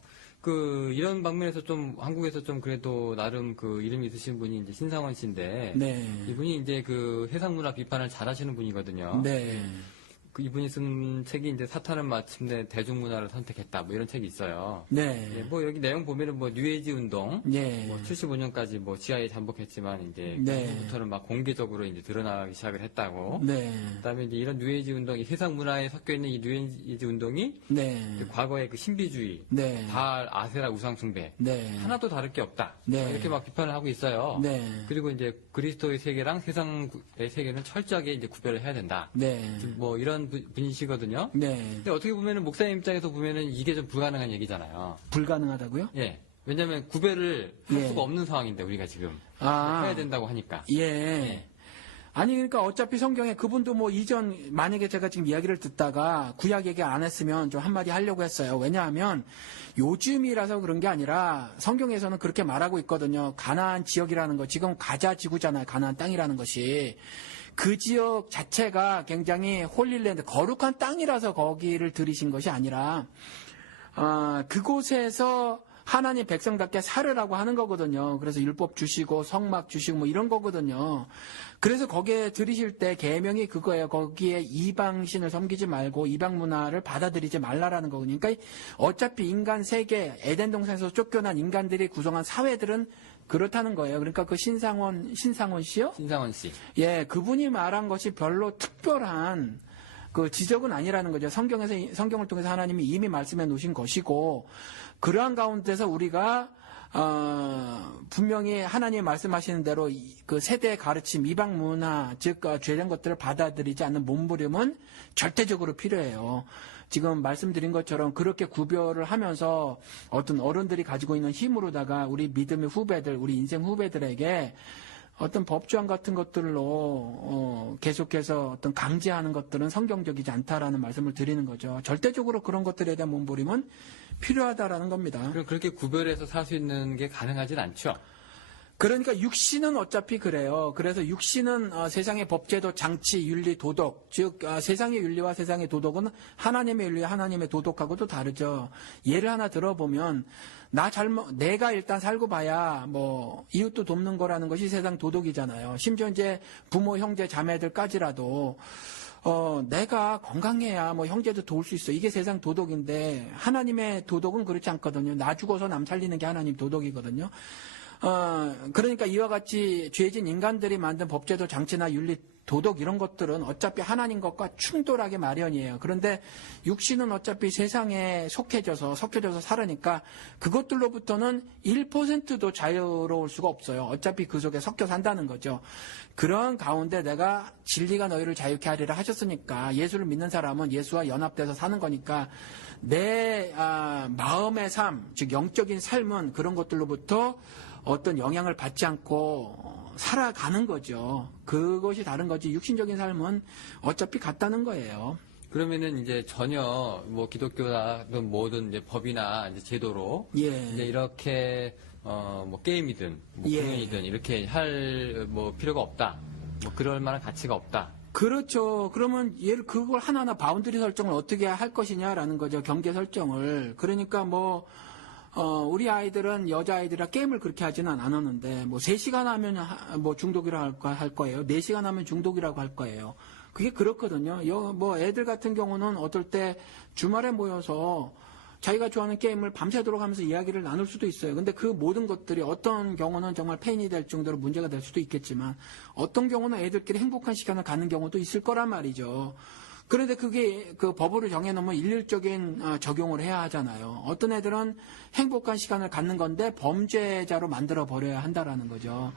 이런 방면에서 좀 한국에서 좀 그래도 나름 이름이 있으신 분이 이제 신상원 씨인데 네. 이분이 이제 해상 문화 비판을 잘하시는 분이거든요. 네. 이분이 쓴 책이 이제 사탄은 마침내 대중문화를 선택했다. 뭐 이런 책이 있어요. 네. 네, 뭐 여기 내용 보면은 뉴에이지 운동, 네. 75년까지 지하에 잠복했지만 이제 네. 그부터는 막 공개적으로 이제 드러나기 시작을 했다고. 네. 그다음에 이제 이런 뉴에이지 운동이 세상 문화에 섞여 있는 이 뉴에이지 운동이 네. 과거의 신비주의, 네. 바알, 아세라 우상 숭배 네. 하나도 다를 게 없다. 네. 이렇게 막 비판을 하고 있어요. 네. 그리고 이제 그리스도의 세계랑 세상의 세계는 철저하게 이제 구별을 해야 된다. 네. 뭐 이런 분이시거든요. 네. 근데 어떻게 보면은 목사님 입장에서 보면은 이게 좀 불가능한 얘기잖아요. 불가능하다고요? 예. 왜냐하면 구별을 할 예. 수가 없는 상황인데 우리가 지금 해야 된다고 하니까. 예. 예. 아니 그러니까 어차피 성경에 그분도 이전 만약에 제가 지금 이야기를 듣다가 구약 얘기 안 했으면 좀 한마디 하려고 했어요. 왜냐하면 요즘이라서 그런 게 아니라 성경에서는 그렇게 말하고 있거든요. 가나안 지역이라는 거 지금 가자 지구잖아요. 가나안 땅이라는 것이. 그 지역 자체가 굉장히 홀릴랜드 거룩한 땅이라서 거기를 들이신 것이 아니라 그곳에서 하나님 백성답게 살으라고 하는 거거든요. 그래서 율법 주시고 성막 주시고 이런 거거든요. 그래서 거기에 들이실 때 계명이 그거예요. 거기에 이방신을 섬기지 말고 이방 문화를 받아들이지 말라라는 거거든요. 그러니까 어차피 인간 세계 에덴 동산에서 쫓겨난 인간들이 구성한 사회들은 그렇다는 거예요. 그러니까 신상원 씨요? 신상원 씨. 예, 그분이 말한 것이 별로 특별한 지적은 아니라는 거죠. 성경을 통해서 하나님이 이미 말씀해 놓으신 것이고, 그러한 가운데서 우리가, 분명히 하나님이 말씀하시는 대로 세대의 가르침, 이방 문화, 즉, 죄된 것들을 받아들이지 않는 몸부림은 절대적으로 필요해요. 지금 말씀드린 것처럼 그렇게 구별을 하면서 어떤 어른들이 가지고 있는 힘으로다가 우리 믿음의 후배들, 우리 인생 후배들에게 어떤 법조항 같은 것들로 계속해서 어떤 강제하는 것들은 성경적이지 않다라는 말씀을 드리는 거죠. 절대적으로 그런 것들에 대한 몸부림은 필요하다라는 겁니다. 그럼 그렇게 구별해서 살 수 있는 게 가능하진 않죠? 그러니까 육신은 어차피 그래요. 그래서 육신은 세상의 법제도, 장치, 윤리, 도덕, 즉 세상의 윤리와 세상의 도덕은 하나님의 윤리, 하나님의 도덕하고도 다르죠. 예를 하나 들어보면 내가 일단 살고 봐야 뭐 이웃도 돕는 거라는 것이 세상 도덕이잖아요. 심지어 이제 부모, 형제, 자매들까지라도 내가 건강해야 뭐 형제도 도울 수 있어. 이게 세상 도덕인데 하나님의 도덕은 그렇지 않거든요. 나 죽어서 남 살리는 게 하나님 도덕이거든요. 그러니까 이와 같이 죄진 인간들이 만든 법제도, 장치나 윤리, 도덕 이런 것들은 어차피 하나님 것과 충돌하게 마련이에요. 그런데 육신은 어차피 세상에 섞여져서 살으니까 그것들로부터는 1%도 자유로울 수가 없어요. 어차피 그 속에 섞여 산다는 거죠. 그런 가운데 내가 진리가 너희를 자유케 하리라 하셨으니까 예수를 믿는 사람은 예수와 연합돼서 사는 거니까 내 마음의 삶, 즉 영적인 삶은 그런 것들로부터 어떤 영향을 받지 않고 살아가는 거죠. 그것이 다른 거지. 육신적인 삶은 어차피 같다는 거예요. 그러면은 이제 전혀 뭐 기독교든 뭐든 이제 법이나 이제 제도로 예. 이제 이렇게 뭐 게임이든 뭐 예. 공연이든 이렇게 할 뭐 필요가 없다. 뭐 그럴 만한 가치가 없다. 그렇죠. 그러면 그걸 하나하나 바운더리 설정을 어떻게 할 것이냐라는 거죠. 경계 설정을. 그러니까 뭐 우리 아이들은 여자아이들이라 게임을 그렇게 하지는 않았는데, 뭐 3시간 하면 뭐 중독이라고 할 거예요. 4시간 하면 중독이라고 할 거예요. 그게 그렇거든요. 뭐 애들 같은 경우는 어떨 때 주말에 모여서 자기가 좋아하는 게임을 밤새도록 하면서 이야기를 나눌 수도 있어요. 근데 그 모든 것들이 어떤 경우는 정말 페인이 될 정도로 문제가 될 수도 있겠지만, 어떤 경우는 애들끼리 행복한 시간을 갖는 경우도 있을 거란 말이죠. 그런데 그게 그 법으로 정해놓으면 일률적인 적용을 해야 하잖아요. 어떤 애들은 행복한 시간을 갖는 건데 범죄자로 만들어 버려야 한다라는 거죠.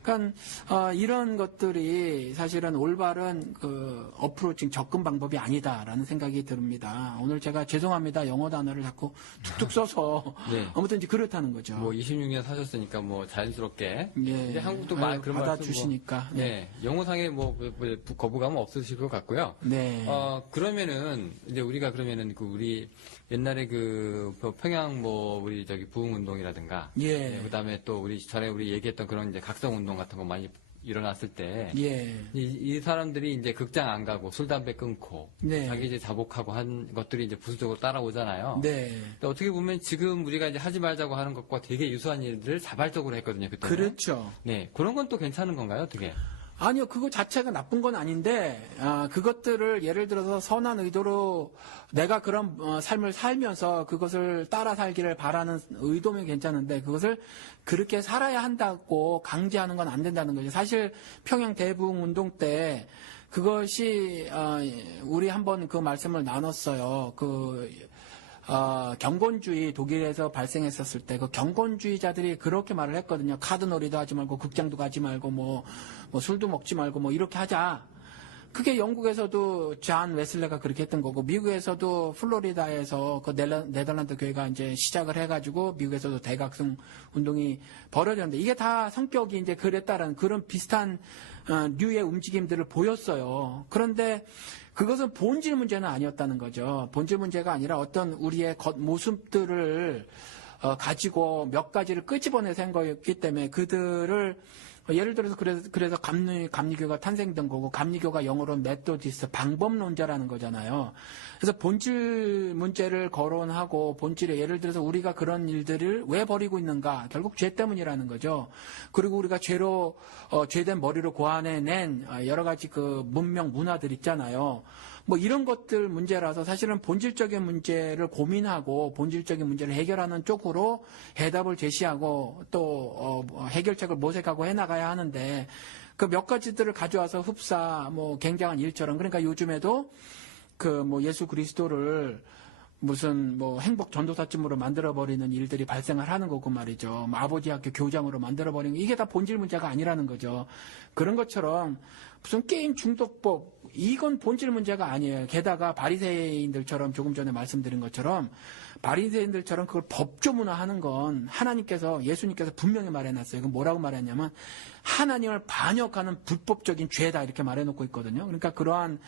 그러니까 이런 것들이 사실은 올바른 그 어프로칭 접근 방법이 아니다라는 생각이 듭니다. 오늘 제가 죄송합니다. 영어 단어를 자꾸 툭툭 써서 네. 아무튼 이제 그렇다는 거죠. 뭐 26년 사셨으니까 뭐 자연스럽게 예. 이제 한국도 그런 받아주시니까. 뭐, 네. 영어상에 뭐 거부감은 없으실 것 같고요. 네. 그러면은 이제 우리가 그러면은 그 우리 옛날에 그 평양 뭐 우리 저기 부흥 운동이라든가 예. 네, 그다음에 또 우리 전에 우리 얘기했던 그런 이제 각성 운동 같은 거 많이 일어났을 때 예. 이 사람들이 이제 극장 안 가고 술 담배 끊고 네. 자기 이제 자복하고 한 것들이 이제 부수적으로 따라오잖아요. 네. 근데 어떻게 보면 지금 우리가 이제 하지 말자고 하는 것과 되게 유사한 일들을 자발적으로 했거든요. 그때. 그렇죠. 네. 그런 건 또 괜찮은 건가요? 어떻게? 아니요, 그거 자체가 나쁜 건 아닌데, 그것들을 예를 들어서 선한 의도로 내가 그런 삶을 살면서 그것을 따라 살기를 바라는 의도면 괜찮은데, 그것을 그렇게 살아야 한다고 강제하는 건 안 된다는 거죠. 사실 평양 대부흥 운동 때 그것이, 우리 한번 그 말씀을 나눴어요. 경건주의 독일에서 발생했었을 때 그 경건주의자들이 그렇게 말을 했거든요. 카드놀이도 하지 말고 극장도 가지 말고 뭐 술도 먹지 말고 뭐 이렇게 하자. 그게 영국에서도 존 웨슬레가 그렇게 했던 거고 미국에서도 플로리다에서 그 네덜란드 교회가 이제 시작을 해가지고 미국에서도 대각성 운동이 벌어졌는데 이게 다 성격이 이제 그랬다라는 그런 비슷한 류의 움직임들을 보였어요. 그런데 그것은 본질 문제는 아니었다는 거죠. 본질 문제가 아니라 어떤 우리의 겉모습들을 가지고 몇 가지를 끄집어내서 한 거였기 때문에 그들을 예를 들어서 그래서 감리교가 탄생된 거고 감리교가 영어로는 메토디스트 방법론자라는 거잖아요. 그래서 본질 문제를 거론하고 본질에 예를 들어서 우리가 그런 일들을 왜 벌이고 있는가 결국 죄 때문이라는 거죠. 그리고 우리가 죄로 죄된 머리로 고안해낸 여러 가지 그 문명 문화들 있잖아요. 뭐 이런 것들 문제라서 사실은 본질적인 문제를 고민하고 본질적인 문제를 해결하는 쪽으로 해답을 제시하고 또 해결책을 모색하고 해나가야 하는데 그 몇 가지들을 가져와서 흡사 뭐 굉장한 일처럼 그러니까 요즘에도 그 뭐 예수 그리스도를 무슨 뭐 행복 전도사쯤으로 만들어버리는 일들이 발생을 하는 거고 말이죠. 뭐 아버지 학교 교장으로 만들어버리는 이게 다 본질 문제가 아니라는 거죠. 그런 것처럼 무슨 게임 중독법 이건 본질 문제가 아니에요. 게다가 바리새인들처럼 조금 전에 말씀드린 것처럼 바리새인들처럼 그걸 법조문화하는 건 하나님께서 예수님께서 분명히 말해놨어요. 이건 뭐라고 말했냐면 하나님을 반역하는 불법적인 죄다 이렇게 말해놓고 있거든요. 그러니까 그러한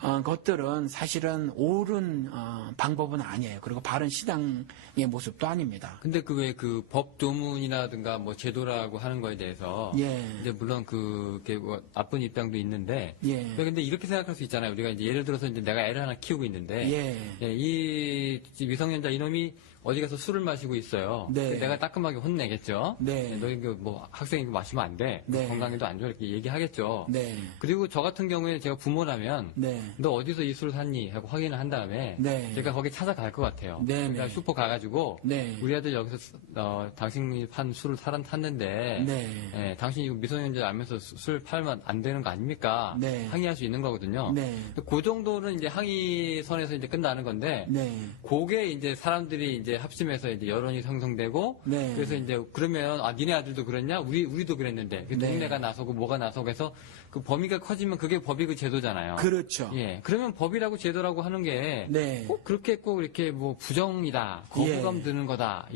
것들은 사실은 옳은 방법은 아니에요. 그리고 바른 시장의 모습도 아닙니다. 근데 그 왜 그 법 조문이라든가 뭐 제도라고 하는 거에 대해서 예. 이제 물론 그게 뭐 나쁜 입장도 있는데 예. 근데 이렇게 생각할 수 있잖아요. 우리가 이제 예를 들어서 이제 내가 애를 하나 키우고 있는데 예. 이 미성년자 이놈이 어디 가서 술을 마시고 있어요. 네. 내가 따끔하게 혼내겠죠. 네. 너 이거 뭐 학생이 마시면 안 돼. 네. 건강에도 안 좋아 이렇게 얘기하겠죠. 네. 그리고 저 같은 경우에 제가 부모라면 네. 너 어디서 이 술을 샀니? 하고 확인을 한 다음에 네. 제가 거기 찾아갈 것 같아요. 네, 그러니까 네. 슈퍼 가가지고 네. 우리 아들 여기서 당신이 판 술을 탔는데 네. 당신이 이거 미성년자 알면서 술 팔면 안 되는 거 아닙니까? 네. 항의할 수 있는 거거든요. 네. 그 정도는 이제 항의 선에서 이제 끝나는 건데 네. 그게 이제 사람들이 이제 합심해서 이제 여론이 형성되고 네. 그래서 이제 그러면 니네 아들도 그랬냐? 우리도 그랬는데 그 네. 동네가 나서고 뭐가 나서고 해서 그 범위가 커지면 그게 법이 그 제도잖아요. 그렇죠. 예. 그러면 법이라고 제도라고 하는 게 네. 꼭 그렇게 꼭 이렇게 뭐 부정이다, 거부감 예. 드는 거다,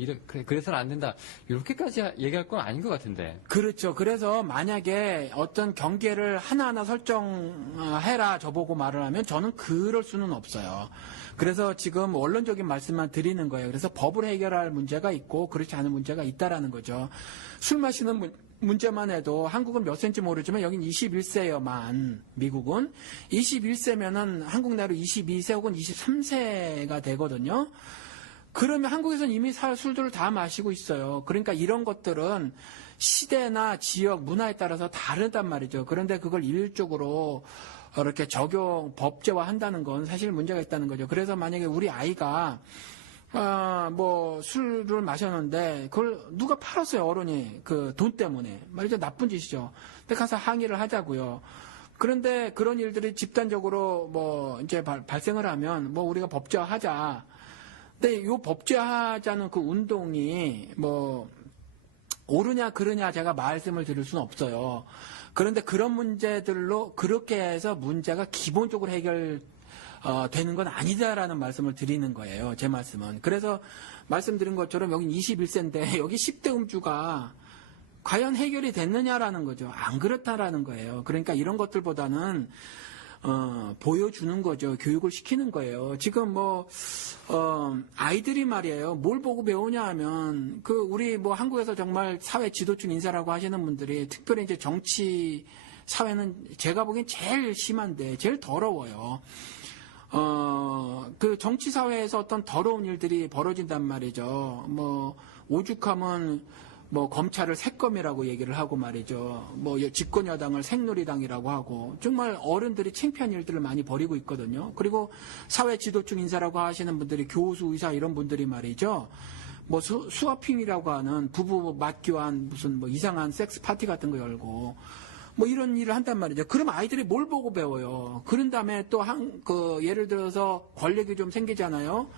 그래서는 안 된다. 이렇게까지 얘기할 건 아닌 것 같은데. 그렇죠. 그래서 만약에 어떤 경계를 하나하나 설정해라 저보고 말을 하면 저는 그럴 수는 없어요. 그래서 지금 원론적인 말씀만 드리는 거예요. 그래서 법을 해결할 문제가 있고 그렇지 않은 문제가 있다라는 거죠. 술 마시는 문제만 해도 한국은 몇 세인지 모르지만 여긴 21세여만 미국은 21세면은 한국 나이로 22세 혹은 23세가 되거든요. 그러면 한국에서는 이미 술들을 다 마시고 있어요. 그러니까 이런 것들은 시대나 지역, 문화에 따라서 다르단 말이죠. 그런데 그걸 일률적으로 이렇게 법제화 한다는 건 사실 문제가 있다는 거죠. 그래서 만약에 우리 아이가 뭐 술을 마셨는데 그걸 누가 팔았어요, 어른이. 그 돈 때문에. 말이죠. 나쁜 짓이죠. 근데 가서 항의를 하자고요. 그런데 그런 일들이 집단적으로 뭐 이제 발생을 하면 뭐 우리가 법제화하자. 근데 이 법제화하자는 그 운동이 뭐 옳으냐 그르냐 제가 말씀을 드릴 수는 없어요. 그런데 그런 문제들로 그렇게 해서 문제가 기본적으로 되는 건 아니다라는 말씀을 드리는 거예요. 제 말씀은. 그래서 말씀드린 것처럼 여기 21세인데 여기 10대 음주가 과연 해결이 됐느냐라는 거죠. 안 그렇다라는 거예요. 그러니까 이런 것들보다는 보여주는 거죠. 교육을 시키는 거예요. 지금 아이들이 말이에요. 뭘 보고 배우냐 하면, 우리 한국에서 정말 사회 지도층 인사라고 하시는 분들이, 특별히 이제 정치 사회는 제가 보기엔 제일 심한데, 제일 더러워요. 그 정치 사회에서 어떤 더러운 일들이 벌어진단 말이죠. 오죽하면, 검찰을 새검이라고 얘기를 하고 말이죠. 집권 여당을 생놀이당이라고 하고 정말 어른들이 창피한 일들을 많이 벌이고 있거든요. 그리고 사회 지도층 인사라고 하시는 분들이 교수, 의사 이런 분들이 말이죠. 수화핑이라고 하는 부부 맞교환 무슨 이상한 섹스 파티 같은 거 열고 이런 일을 한단 말이죠. 그럼 아이들이 뭘 보고 배워요? 그런 다음에 또 예를 들어서 권력이 좀 생기잖아요.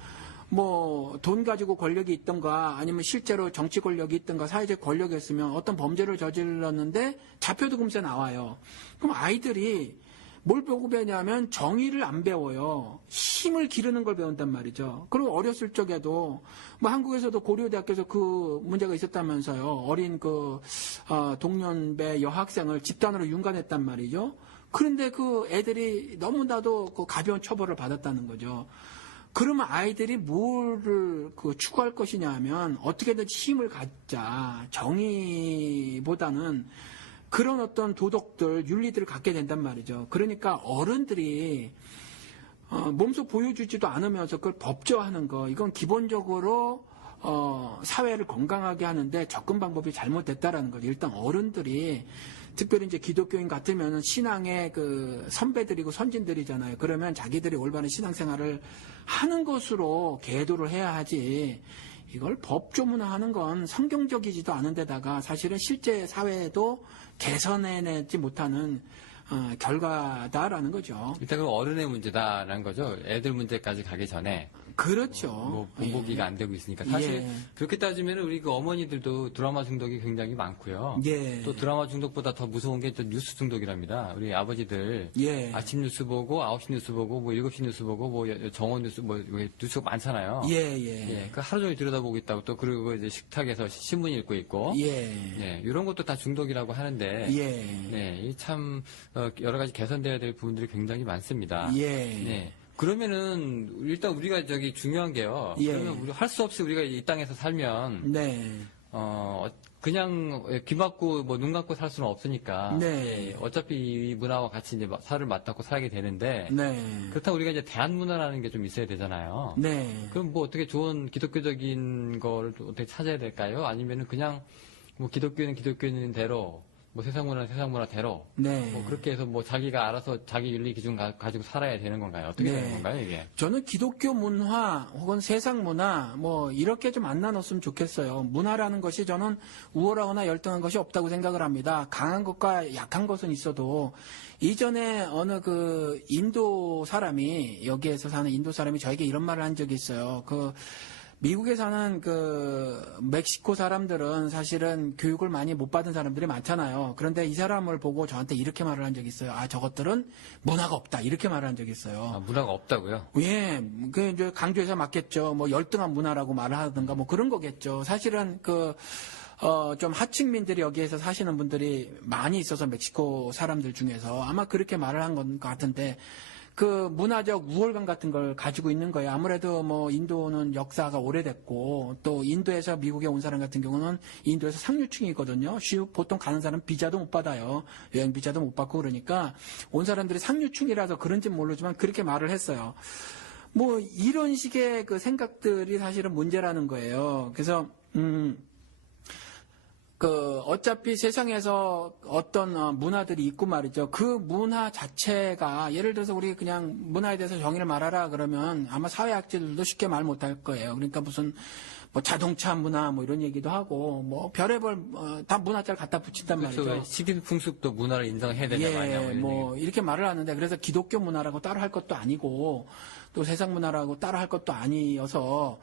돈 가지고 권력이 있던가 아니면 실제로 정치 권력이 있던가 사회적 권력이 있으면 어떤 범죄를 저질렀는데 잡혀도 금세 나와요. 그럼 아이들이 뭘 보고 배우냐면 정의를 안 배워요. 힘을 기르는 걸 배운단 말이죠. 그리고 어렸을 적에도 한국에서도 고려대학교에서 그 문제가 있었다면서요. 어린 동년배 여학생을 집단으로 윤관했단 말이죠. 그런데 그 애들이 너무나도 가벼운 처벌을 받았다는 거죠. 그러면 아이들이 뭐를 추구할 것이냐 하면 어떻게든 힘을 갖자. 정의보다는 그런 어떤 도덕들, 윤리들을 갖게 된단 말이죠. 그러니까 어른들이 몸소 보여주지도 않으면서 그걸 법제화하는 거, 이건 기본적으로 사회를 건강하게 하는데 접근 방법이 잘못됐다라는 거죠. 일단 어른들이 특별히 이제 기독교인 같으면 신앙의 선배들이고 선진들이잖아요. 그러면 자기들이 올바른 신앙생활을 하는 것으로 계도를 해야 하지. 이걸 법조문화하는 건 성경적이지도 않은데다가 사실은 실제 사회에도 개선해내지 못하는 결과다라는 거죠. 일단 그 어른의 문제다라는 거죠. 애들 문제까지 가기 전에. 그렇죠. 본보기가 안 되고 있으니까. 사실 예. 그렇게 따지면 우리 어머니들도 드라마 중독이 굉장히 많고요. 예. 또 드라마 중독보다 더 무서운 게 또 뉴스 중독이랍니다. 우리 아버지들 예. 아침 뉴스 보고 9시 뉴스 보고 7시 뉴스 보고 정원 뉴스 뉴스가 많잖아요. 예. 그 하루 종일 들여다보고 있다고 또 그리고 이제 식탁에서 신문 읽고 있고. 예. 이런 것도 다 중독이라고 하는데. 예. 이 참 여러 가지 개선돼야 될 부분들이 굉장히 많습니다. 예. 네. 그러면은 일단 우리가 저기 중요한 게요. 예. 그러면 우리 할 수 없이 우리가 이 땅에서 살면 네. 그냥 귀 막고 뭐 눈 감고 살 수는 없으니까. 네. 예, 어차피 이 문화와 같이 이제 살을 맞닿고 살게 되는데 네. 그렇다고 우리가 이제 대한 문화라는 게 좀 있어야 되잖아요. 네. 그럼 뭐 어떻게 좋은 기독교적인 걸 어떻게 찾아야 될까요? 아니면은 그냥 뭐 기독교는 기독교인 대로 뭐 세상 문화는 세상 문화대로 네. 뭐 그렇게 해서 뭐 자기가 알아서 자기 윤리 기준 가지고 살아야 되는 건가요? 어떻게 네. 되는 건가요, 이게? 저는 기독교 문화 혹은 세상 문화 뭐 이렇게 좀 안 나눴으면 좋겠어요. 문화라는 것이 저는 우월하거나 열등한 것이 없다고 생각을 합니다. 강한 것과 약한 것은 있어도 이전에 어느 그 인도 사람이 여기에서 사는 인도 사람이 저에게 이런 말을 한 적이 있어요. 미국에 사는 멕시코 사람들은 사실은 교육을 많이 못 받은 사람들이 많잖아요. 그런데 이 사람을 보고 저한테 이렇게 말을 한 적이 있어요. 아, 저것들은 문화가 없다. 이렇게 말을 한 적이 있어요. 아, 문화가 없다고요? 예, 이제 강조해서 맞겠죠. 뭐 열등한 문화라고 말을 하든가 뭐 그런 거겠죠. 사실은 좀 하층민들이 여기에서 사시는 분들이 많이 있어서 멕시코 사람들 중에서 아마 그렇게 말을 한 것 같은데 문화적 우월감 같은 걸 가지고 있는 거예요. 아무래도 뭐 인도는 역사가 오래됐고 또 인도에서 미국에 온 사람 같은 경우는 인도에서 상류층이거든요. 보통 가는 사람은 비자도 못 받아요. 여행 비자도 못 받고 그러니까 온 사람들이 상류층이라서 그런지 모르지만 그렇게 말을 했어요. 뭐 이런 식의 생각들이 사실은 문제라는 거예요. 그래서 어차피 세상에서 어떤 문화들이 있고 말이죠. 그 문화 자체가 예를 들어서 우리 그냥 문화에 대해서 정의를 말하라 그러면 아마 사회학자들도 쉽게 말 못할 거예요. 그러니까 무슨 뭐 자동차 문화 뭐 이런 얘기도 하고 뭐 별의별 다 문화자를 갖다 붙인단 그렇죠. 말이죠. 식인 풍습도 문화를 인정해야 되냐 마냐 예, 뭐 이렇게 말을 하는데 그래서 기독교 문화라고 따로 할 것도 아니고 또 세상 문화라고 따로 할 것도 아니어서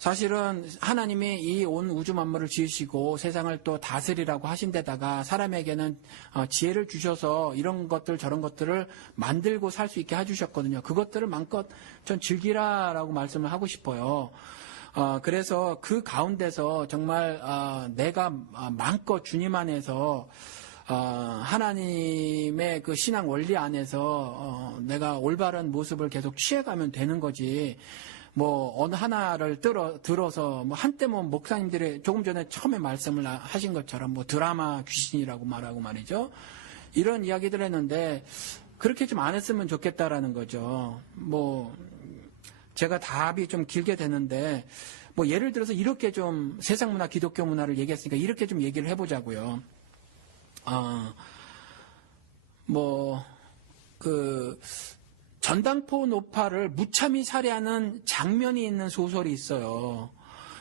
사실은 하나님이 이 온 우주 만물을 지으시고 세상을 또 다스리라고 하신 데다가 사람에게는 지혜를 주셔서 이런 것들 저런 것들을 만들고 살 수 있게 해주셨거든요. 그것들을 마음껏 전 즐기라라고 말씀을 하고 싶어요. 그래서 그 가운데서 정말 내가 마음껏 주님 안에서 하나님의 그 신앙 원리 안에서 내가 올바른 모습을 계속 취해가면 되는 거지. 뭐 어느 하나를 들어서 뭐 한때 뭐 목사님들이 조금 전에 처음에 말씀을 하신 것처럼 뭐 드라마 귀신이라고 말하고 말이죠. 이런 이야기들 했는데 그렇게 좀 안 했으면 좋겠다라는 거죠. 뭐 제가 답이 좀 길게 되는데 뭐 예를 들어서 이렇게 좀 세상 문화, 기독교 문화를 얘기했으니까 이렇게 좀 얘기를 해보자고요. 전당포 노파를 무참히 살해하는 장면이 있는 소설이 있어요.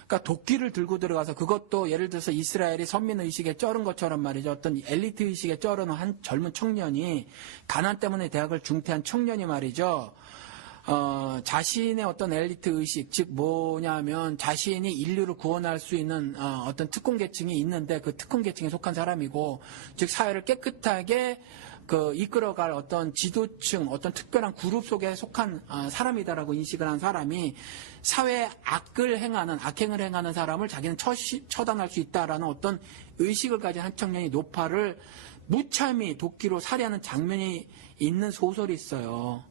그러니까 도끼를 들고 들어가서 그것도 예를 들어서 이스라엘이 선민의식에 쩔은 것처럼 말이죠. 어떤 엘리트의식에 쩔은 한 젊은 청년이 가난 때문에 대학을 중퇴한 청년이 말이죠. 자신의 어떤 엘리트 의식, 즉 뭐냐면 자신이 인류를 구원할 수 있는 어떤 특권 계층이 있는데 그 특권 계층에 속한 사람이고, 즉 사회를 깨끗하게 이끌어갈 어떤 지도층, 어떤 특별한 그룹 속에 속한 사람이다라고 인식을 한 사람이 사회에 악행을 행하는 사람을 자기는 처단할 수 있다라는 어떤 의식을 가진 한 청년이 노파를 무참히 도끼로 살해하는 장면이 있는 소설이 있어요.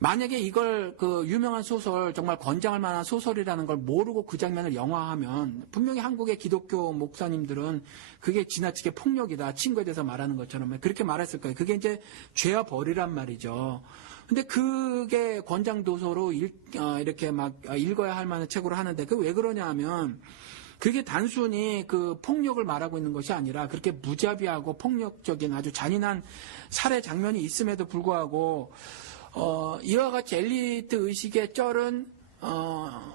만약에 이걸 유명한 소설, 정말 권장할 만한 소설이라는 걸 모르고 그 장면을 영화하면 분명히 한국의 기독교 목사님들은 그게 지나치게 폭력이다, 친구에 대해서 말하는 것처럼 그렇게 말했을 거예요. 그게 이제 죄와 벌이란 말이죠. 근데 그게 권장도서로 이렇게 막 읽어야 할 만한 책으로 하는데 그게 왜 그러냐 하면 그게 단순히 폭력을 말하고 있는 것이 아니라 그렇게 무자비하고 폭력적인 아주 잔인한 살해 장면이 있음에도 불구하고 이와 같이 엘리트 의식에 쩔은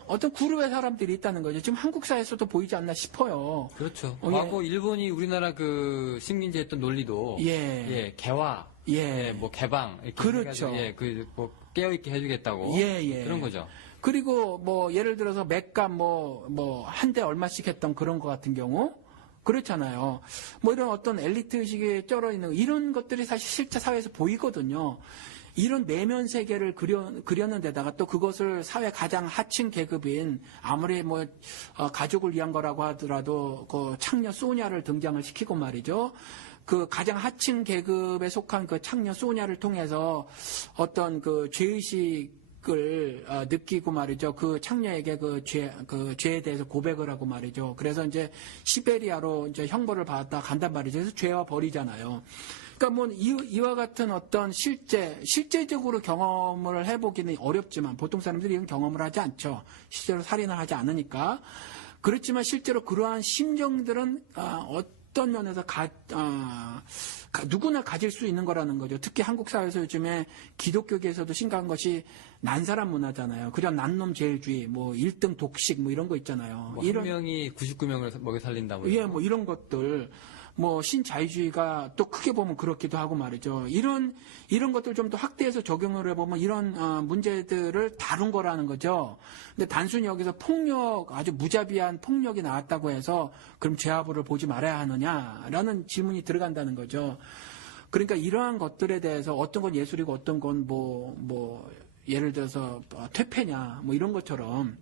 어떤 그룹의 사람들이 있다는 거죠. 지금 한국 사회에서도 보이지 않나 싶어요. 그렇죠. 과거 일본이 우리나라 식민지 했던 논리도 개화, 뭐 개방 이렇게 그렇죠. 뭐 깨어있게 해주겠다고 그런 거죠. 그리고 뭐 예를 들어서 맥감 한 대 얼마씩 했던 그런 거 같은 경우 그렇잖아요. 뭐 이런 어떤 엘리트 의식에 쩔어 있는 이런 것들이 사실 실제 사회에서 보이거든요. 이런 내면 세계를 그려는 데다가 또 그것을 사회 가장 하층 계급인 아무리 가족을 위한 거라고 하더라도 창녀 소냐를 등장을 시키고 말이죠. 그 가장 하층 계급에 속한 그 창녀 소냐를 통해서 어떤 그 죄의식을 느끼고 말이죠. 그 창녀에게 그 죄에 대해서 고백을 하고 말이죠. 그래서 이제 시베리아로 이제 형벌을 받았다 간단 말이죠. 그래서 죄와 벌이잖아요. 그러니까 뭐 이와 같은 어떤 실제적으로 경험을 해보기는 어렵지만 보통 사람들이 이런 경험을 하지 않죠. 실제로 살인을 하지 않으니까. 그렇지만 실제로 그러한 심정들은 어떤 면에서 누구나 가질 수 있는 거라는 거죠. 특히 한국 사회에서 요즘에 기독교계에서도 심각한 것이 난사람 문화잖아요. 그냥 난놈제일주의, 뭐 1등 독식 뭐 이런 거 있잖아요. 뭐 한 명이 99명을 먹여 살린다. 뭐 예, 뭐 이런 것들. 뭐 신자유주의가 또 크게 보면 그렇기도 하고 말이죠. 이런 것들 좀 더 확대해서 적용을 해보면 이런 문제들을 다룬 거라는 거죠. 근데 단순히 여기서 폭력, 아주 무자비한 폭력이 나왔다고 해서 그럼 죄화부를 보지 말아야 하느냐라는 질문이 들어간다는 거죠. 그러니까 이러한 것들에 대해서 어떤 건 예술이고 어떤 건 뭐 예를 들어서 퇴폐냐 뭐 이런 것처럼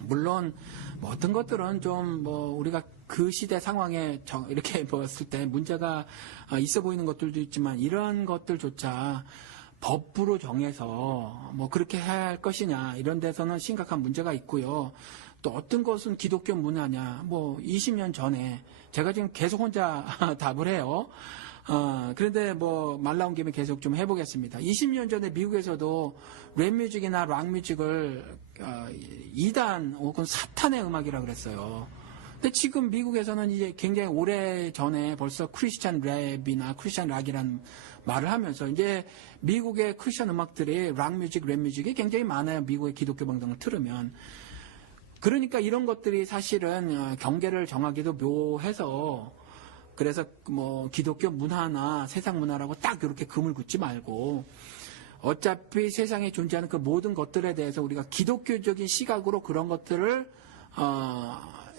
물론 뭐 어떤 것들은 좀 뭐 우리가 그 시대 상황에 이렇게 보았을 때 문제가 있어 보이는 것들도 있지만 이런 것들조차 법으로 정해서 뭐 그렇게 해야 할 것이냐 이런 데서는 심각한 문제가 있고요. 또 어떤 것은 기독교 문화냐 뭐 20년 전에 제가 지금 계속 혼자 답을 해요. 그런데 뭐 말 나온 김에 계속 좀 해보겠습니다. 20년 전에 미국에서도 랩뮤직이나 락뮤직을 이단 혹은 사탄의 음악이라고 그랬어요. 근데 지금 미국에서는 이제 굉장히 오래 전에 벌써 크리스찬 랩이나 크리스찬 락이라는 말을 하면서 이제 미국의 크리스찬 음악들이 락뮤직, 랩뮤직이 굉장히 많아요. 미국의 기독교 방송을 틀으면. 그러니까 이런 것들이 사실은 경계를 정하기도 묘해서 그래서 뭐 기독교 문화나 세상 문화라고 딱 이렇게 금을 긋지 말고 어차피 세상에 존재하는 그 모든 것들에 대해서 우리가 기독교적인 시각으로 그런 것들을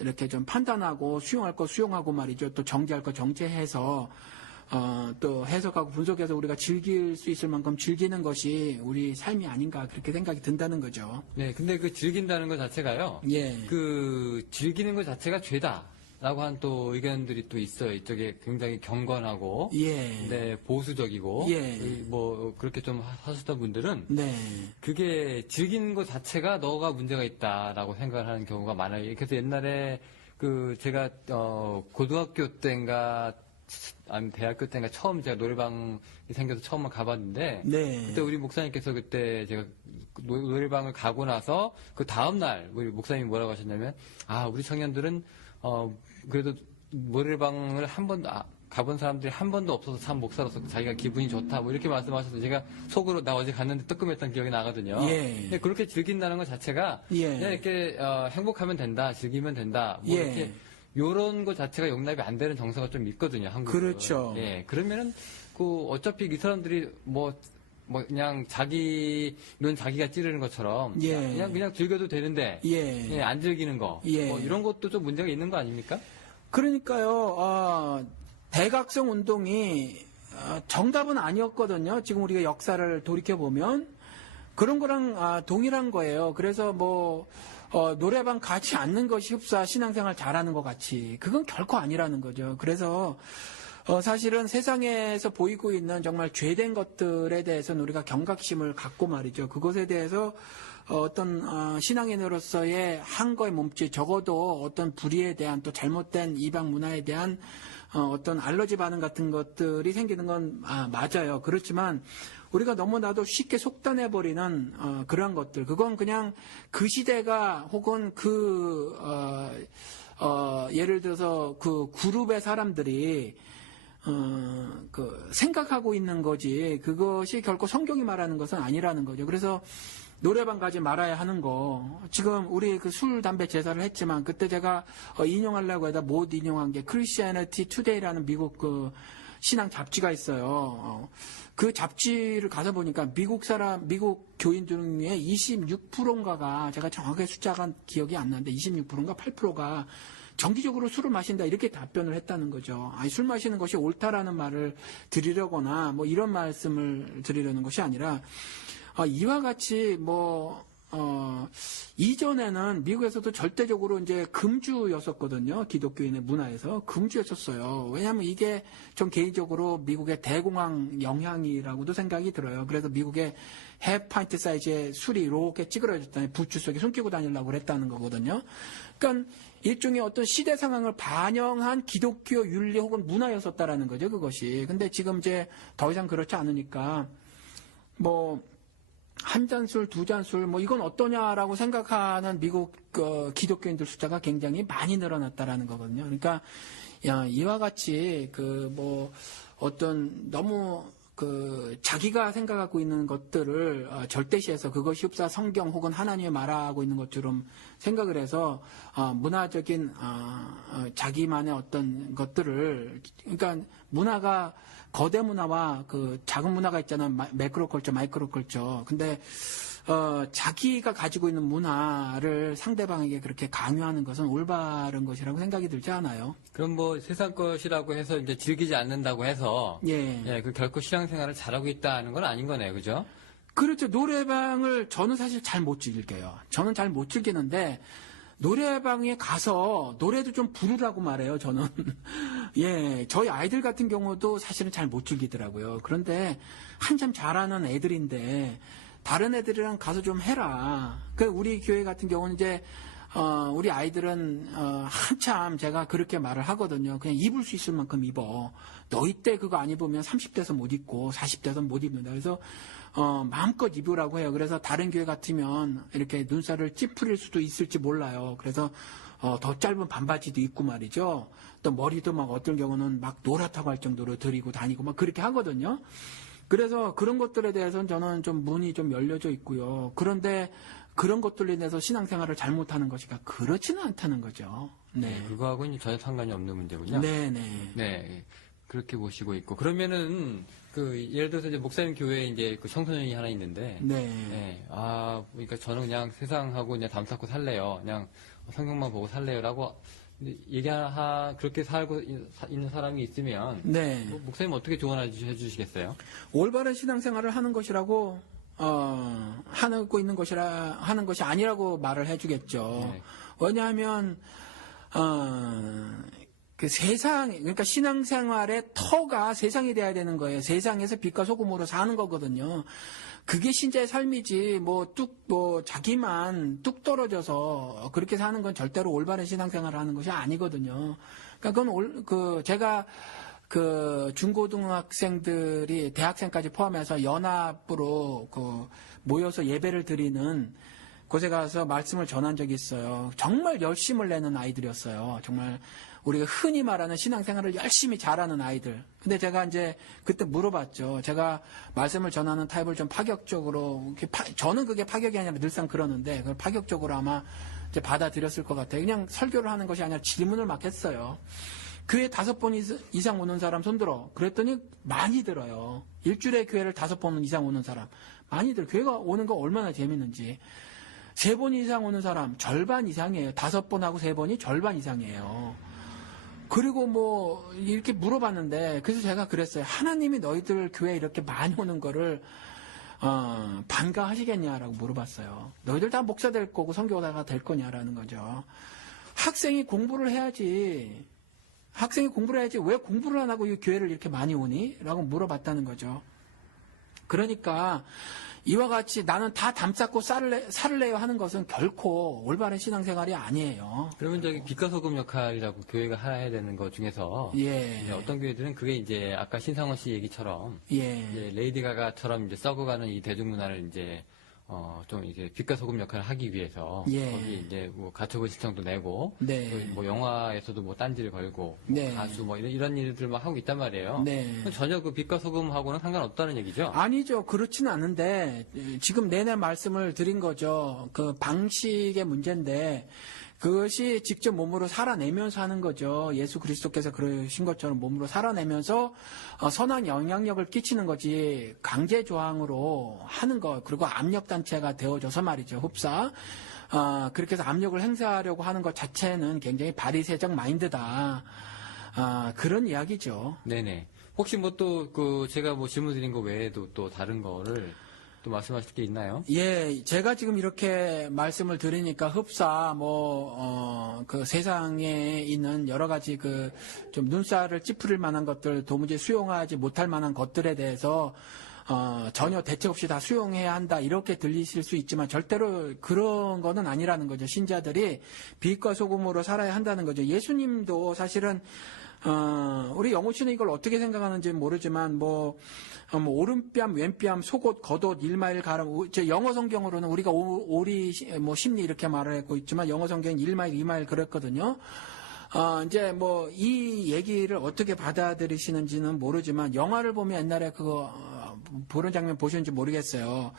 이렇게 좀 판단하고 수용할 거 수용하고 말이죠. 또 정죄할 거 정죄해서 또 해석하고 분석해서 우리가 즐길 수 있을 만큼 즐기는 것이 우리 삶이 아닌가 그렇게 생각이 든다는 거죠. 네, 근데 그 즐긴다는 것 자체가요. 예. 그 즐기는 것 자체가 죄다라고 한 또 의견들이 또 있어요. 이쪽에 굉장히 경건하고, 예. 네, 보수적이고, 예. 뭐 그렇게 좀 하셨던 분들은 네. 그게 즐기는 것 자체가 너가 문제가 있다라고 생각을 하는 경우가 많아요. 그래서 옛날에 그 제가 고등학교 때인가 아니면 대학교 때인가 처음 제가 노래방이 생겨서 처음 가봤는데 네. 그때 우리 목사님께서 그때 제가 노래방을 가고 나서 그 다음 날 우리 목사님이 뭐라고 하셨냐면 우리 청년들은 그래도 노래방을 한 번도 가본 사람들이 한 번도 없어서 참 목사로서 자기가 기분이 좋다 뭐 이렇게 말씀하셔서 제가 속으로 나 어제 갔는데 뜨끔했던 기억이 나거든요. 예. 근데 그렇게 즐긴다는 것 자체가 예. 그냥 이렇게 행복하면 된다, 즐기면 된다, 뭐 예. 이렇게 요런 것 자체가 용납이 안 되는 정서가 좀 있거든요, 한국은. 그렇죠. 예, 그러면은 그 어차피 이 사람들이 뭐 그냥 자기는 자기가 찌르는 것처럼 예. 그냥 즐겨도 되는데 예. 안 즐기는 거, 예. 뭐 이런 것도 좀 문제가 있는 거 아닙니까? 그러니까요. 대각성 운동이 정답은 아니었거든요. 지금 우리가 역사를 돌이켜 보면 그런 거랑 동일한 거예요. 그래서 뭐 노래방 가지 않는 것이 흡사 신앙생활 잘하는 것 같이 그건 결코 아니라는 거죠. 그래서 사실은 세상에서 보이고 있는 정말 죄된 것들에 대해서는 우리가 경각심을 갖고 말이죠. 그것에 대해서 어떤 신앙인으로서의 한 거에 몸짓 적어도 어떤 불의에 대한 또 잘못된 이방 문화에 대한 어떤 알러지 반응 같은 것들이 생기는 건 맞아요. 그렇지만 우리가 너무나도 쉽게 속단해버리는 그러한 것들 그건 그냥 그 시대가 혹은 예를 들어서 그 그룹의 사람들이 생각하고 있는 거지 그것이 결코 성경이 말하는 것은 아니라는 거죠. 그래서 노래방 가지 말아야 하는 거 지금 우리 그 술 담배 제사를 했지만 그때 제가 인용하려고 하다 못 인용한 게 크리스티애니티 투데이라는 미국 그 신앙 잡지가 있어요. 그 잡지를 가서 보니까 미국 교인 중에 26%인가가 제가 정확하게 숫자가 기억이 안 나는데 26%인가 8%가 정기적으로 술을 마신다 이렇게 답변을 했다는 거죠. 술 마시는 것이 옳다라는 말을 드리려거나 뭐 이런 말씀을 드리려는 것이 아니라 이와 같이 이전에는 미국에서도 절대적으로 이제 금주였었거든요. 기독교인의 문화에서 금주였었어요. 왜냐하면 이게 좀 개인적으로 미국의 대공황 영향이라고도 생각이 들어요. 그래서 미국의 해 파인트 사이즈의 술이 이렇게 찌그러졌다니 부추 속에 숨기고 다니려고 그랬다는 거거든요. 그러니까 일종의 어떤 시대 상황을 반영한 기독교 윤리 혹은 문화였었다라는 거죠. 그것이. 근데 지금 이제 더 이상 그렇지 않으니까 뭐 한 잔 술, 두 잔 술, 뭐 이건 어떠냐라고 생각하는 미국 기독교인들 숫자가 굉장히 많이 늘어났다라는 거거든요. 그러니까 이와 같이 어떤 너무 자기가 생각하고 있는 것들을 절대시해서 그것이 흡사 성경 혹은 하나님이 말하고 있는 것처럼 생각을 해서 문화적인 자기만의 어떤 것들을, 그러니까 문화가 거대 문화와 그 작은 문화가 있잖아. 매크로컬처, 마이크로컬처. 근데 자기가 가지고 있는 문화를 상대방에게 그렇게 강요하는 것은 올바른 것이라고 생각이 들지 않아요. 그럼 뭐 세상 것이라고 해서 이제 즐기지 않는다고 해서 예. 그 결코 신앙생활을 잘하고 있다는 건 아닌 거네요, 그죠? 그렇죠. 노래방을 저는 사실 잘 못 즐겨요. 저는 잘 못 즐기는데 노래방에 가서 노래도 좀 부르라고 말해요, 저는. 예, 저희 아이들 같은 경우도 사실은 잘 못 즐기더라고요. 그런데 한참 잘하는 애들인데 다른 애들이랑 가서 좀 해라. 우리 교회 같은 경우는 이제 우리 아이들은 한참 제가 그렇게 말을 하거든요. 그냥 입을 수 있을 만큼 입어. 너희 때 그거 안 입으면 30대에서 못 입고 40대에서 못 입는다. 그래서 마음껏 입으라고 해요. 그래서 다른 교회 같으면 이렇게 눈살을 찌푸릴 수도 있을지 몰라요. 그래서 더 짧은 반바지도 입고 말이죠. 또 머리도 막 어떤 경우는 막 노랗다고 할 정도로 들이고 다니고 막 그렇게 하거든요. 그래서 그런 것들에 대해서는 저는 좀 문이 좀 열려져 있고요. 그런데 그런 것들로 인해서 신앙생활을 잘못하는 것이가 그렇지는 않다는 거죠. 네. 그거하고는 전혀 상관이 없는 문제군요. 네네. 네. 그렇게 보시고 있고. 그러면은, 예를 들어서 이제 목사님 교회에 이제 그 청소년이 하나 있는데. 네. 그러니까 저는 그냥 세상하고 그냥 담쌓고 살래요. 그냥 성경만 보고 살래요라고 그렇게 살고 있는 사람이 있으면. 네. 목사님 어떻게 조언해 주시겠어요? 올바른 신앙생활을 하는 것이라고, 하고 있는 하는 것이 아니라고 말을 해주겠죠. 네. 왜냐하면, 그러니까 신앙생활의 터가 세상이 돼야 되는 거예요. 세상에서 빛과 소금으로 사는 거거든요. 그게 신자의 삶이지, 자기만 뚝 떨어져서 그렇게 사는 건 절대로 올바른 신앙생활을 하는 것이 아니거든요. 그러니까 제가 중고등학생들이 대학생까지 포함해서 연합으로 모여서 예배를 드리는 곳에 가서 말씀을 전한 적이 있어요. 정말 열심을 내는 아이들이었어요. 정말 우리가 흔히 말하는 신앙생활을 열심히 잘하는 아이들. 근데 제가 이제 그때 물어봤죠. 제가 말씀을 전하는 타입을 좀 파격적으로, 저는 그게 파격이 아니라 늘상 그러는데, 그걸 파격적으로 아마 이제 받아들였을 것 같아요. 그냥 설교를 하는 것이 아니라 질문을 막 했어요. 교회 5번 이상 오는 사람 손들어. 그랬더니 많이 들어요. 일주일에 교회를 5번 이상 오는 사람. 많이 들어요. 교회가 오는 거 얼마나 재밌는지. 3번 이상 오는 사람 절반 이상이에요. 5번하고 3번이 절반 이상이에요. 그리고 이렇게 물어봤는데, 그래서 제가 그랬어요. 하나님이 너희들 교회에 이렇게 많이 오는 거를 반가하시겠냐라고 물어봤어요. 너희들 다 목사 될 거고 선교사가 될 거냐라는 거죠. 학생이 공부를 해야지 왜 공부를 안 하고 이 교회를 이렇게 많이 오니? 라고 물어봤다는 거죠. 그러니까 이와 같이 나는 다 담쌓고 살래요 하는 것은 결코 올바른 신앙생활이 아니에요. 그러면 빛과 소금 역할이라고 교회가 해야 되는 것 중에서 예. 어떤 교회들은 그게 이제 아까 신상원 씨 얘기처럼 예. 레이디 가가처럼 이제 썩어가는 이 대중문화를 이제 좀 이제 빛과 소금 역할을 하기 위해서 예. 거기 이제 가처분 신청도 내고 네. 또 영화에서도 딴지를 걸고 네. 가수 이런 일들 막 하고 있단 말이에요. 네. 전혀 빛과 소금하고는 상관없다는 얘기죠. 아니죠. 그렇지는 않은데 지금 내내 말씀을 드린 거죠. 그 방식의 문제인데 그것이 직접 몸으로 살아내면서 하는 거죠. 예수 그리스도께서 그러신 것처럼 몸으로 살아내면서 선한 영향력을 끼치는 거지 강제 조항으로 하는 것 그리고 압력단체가 되어져서 말이죠. 흡사 그렇게 해서 압력을 행사하려고 하는 것 자체는 굉장히 바리새적 마인드다. 그런 이야기죠. 네네. 혹시 제가 질문 드린 거 외에도 또 다른 거를 또 말씀하실 게 있나요? 예, 제가 지금 이렇게 말씀을 드리니까 흡사, 그 세상에 있는 여러 가지 좀 눈살을 찌푸릴 만한 것들, 도무지 수용하지 못할 만한 것들에 대해서 전혀 대책 없이 다 수용해야 한다, 이렇게 들리실 수 있지만 절대로 그런 거는 아니라는 거죠. 신자들이 빛과 소금으로 살아야 한다는 거죠. 예수님도 사실은 우리 영호 씨는 이걸 어떻게 생각하는지 모르지만, 오른뺨, 왼뺨, 속옷, 겉옷, 일마일 가름, 영어 성경으로는 우리가 오리, 심리 이렇게 말을 하고 있지만, 영어 성경은 1마일, 2마일 그랬거든요. 이 얘기를 어떻게 받아들이시는지는 모르지만, 영화를 보면 옛날에 그런 장면 보셨는지 모르겠어요.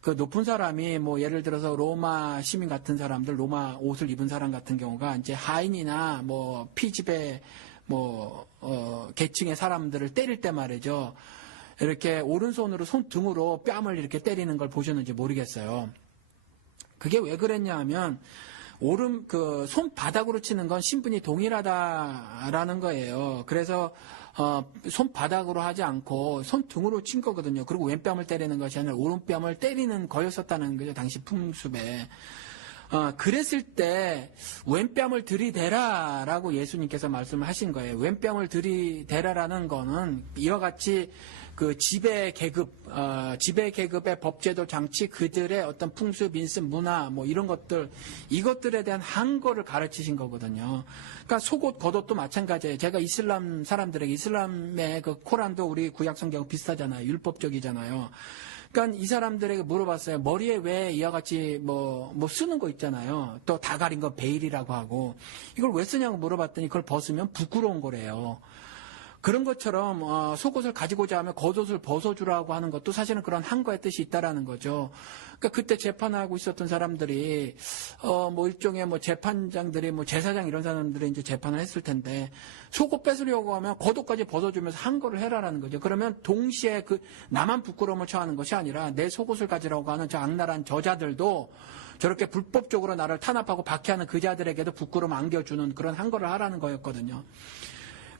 그 높은 사람이 예를 들어서 로마 시민 같은 사람들, 로마 옷을 입은 사람 같은 경우가 이제 하인이나 피지배 계층의 사람들을 때릴 때 말이죠. 이렇게 오른손으로 손등으로 뺨을 이렇게 때리는 걸 보셨는지 모르겠어요. 그게 왜 그랬냐 하면, 손바닥으로 치는 건 신분이 동일하다라는 거예요. 그래서, 손바닥으로 하지 않고 손등으로 친 거거든요. 그리고 왼뺨을 때리는 것이 아니라 오른뺨을 때리는 거였었다는 거죠. 당시 풍습에. 그랬을 때 왼뺨을 들이대라라고 예수님께서 말씀을 하신 거예요. 왼뺨을 들이대라라는 거는 이와 같이 지배계급의 법제도 장치, 그들의 어떤 풍습, 인습, 문화, 이런 것들, 이것들에 대한 한거를 가르치신 거거든요. 그러니까 속옷, 겉옷도 마찬가지예요. 제가 이슬람 사람들에게, 이슬람의 코란도 우리 구약 성경하고 비슷하잖아요. 율법적이잖아요. 그러니까 이 사람들에게 물어봤어요. 머리에 왜 이와 같이 쓰는 거 있잖아요. 또 다 가린 거 베일이라고 하고, 이걸 왜 쓰냐고 물어봤더니 그걸 벗으면 부끄러운 거래요. 그런 것처럼 속옷을 가지고자 하면 겉옷을 벗어주라고 하는 것도 사실은 그런 한거의 뜻이 있다라는 거죠. 그러니까 그때 재판하고 있었던 사람들이 일종의 재판장들이 제사장 이런 사람들이 이제 재판을 했을 텐데, 속옷 뺏으려고 하면 겉옷까지 벗어주면서 한거를 해라라는 거죠. 그러면 동시에 나만 부끄러움을 처하는 것이 아니라 내 속옷을 가지라고 하는 저 악랄한 저자들도 저렇게 불법적으로 나를 탄압하고 박해하는 그 자들에게도 부끄러움 안겨주는 그런 한거를 하라는 거였거든요.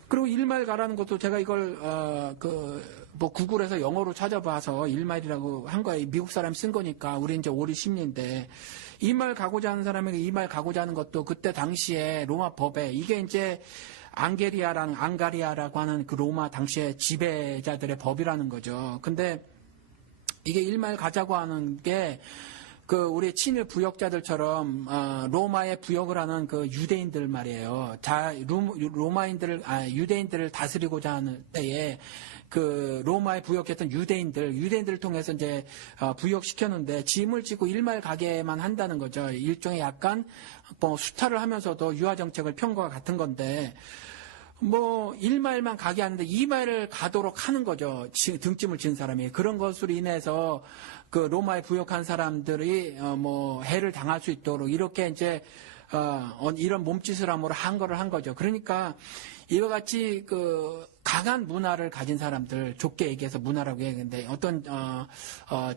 그리고 1마일 가라는 것도 제가 이걸 구글에서 영어로 찾아봐서 1마일이라고 한 거예요. 미국 사람이 쓴 거니까 우리 이제 오리 심리인데, 2마일 가고자 하는 사람에게 2마일 가고자 하는 것도 그때 당시에 로마 법에, 이게 이제 앙가리아라고 하는 그 로마 당시의 지배자들의 법이라는 거죠. 근데 이게 1마일 가자고 하는 게 우리 친일 부역자들처럼 로마에 부역을 하는 유대인들 말이에요. 유대인들을 다스리고자 하는 때에 로마에 부역했던 유대인들을 통해서 이제 부역시켰는데, 짐을 지고 1마일 가게만 한다는 거죠. 일종의 약간 수탈을 하면서도 유화 정책을 편 것과 같은 건데, 1마일만 가게 하는데 2마일을 가도록 하는 거죠. 등짐을 진 사람이. 그런 것으로 인해서 로마에 부역한 사람들이 해를 당할 수 있도록 이렇게 이제 이런 몸짓을 함으로 한거를 한 거죠. 그러니까 이와 같이 강한 문화를 가진 사람들, 좁게 얘기해서 문화라고 얘기하는데, 어떤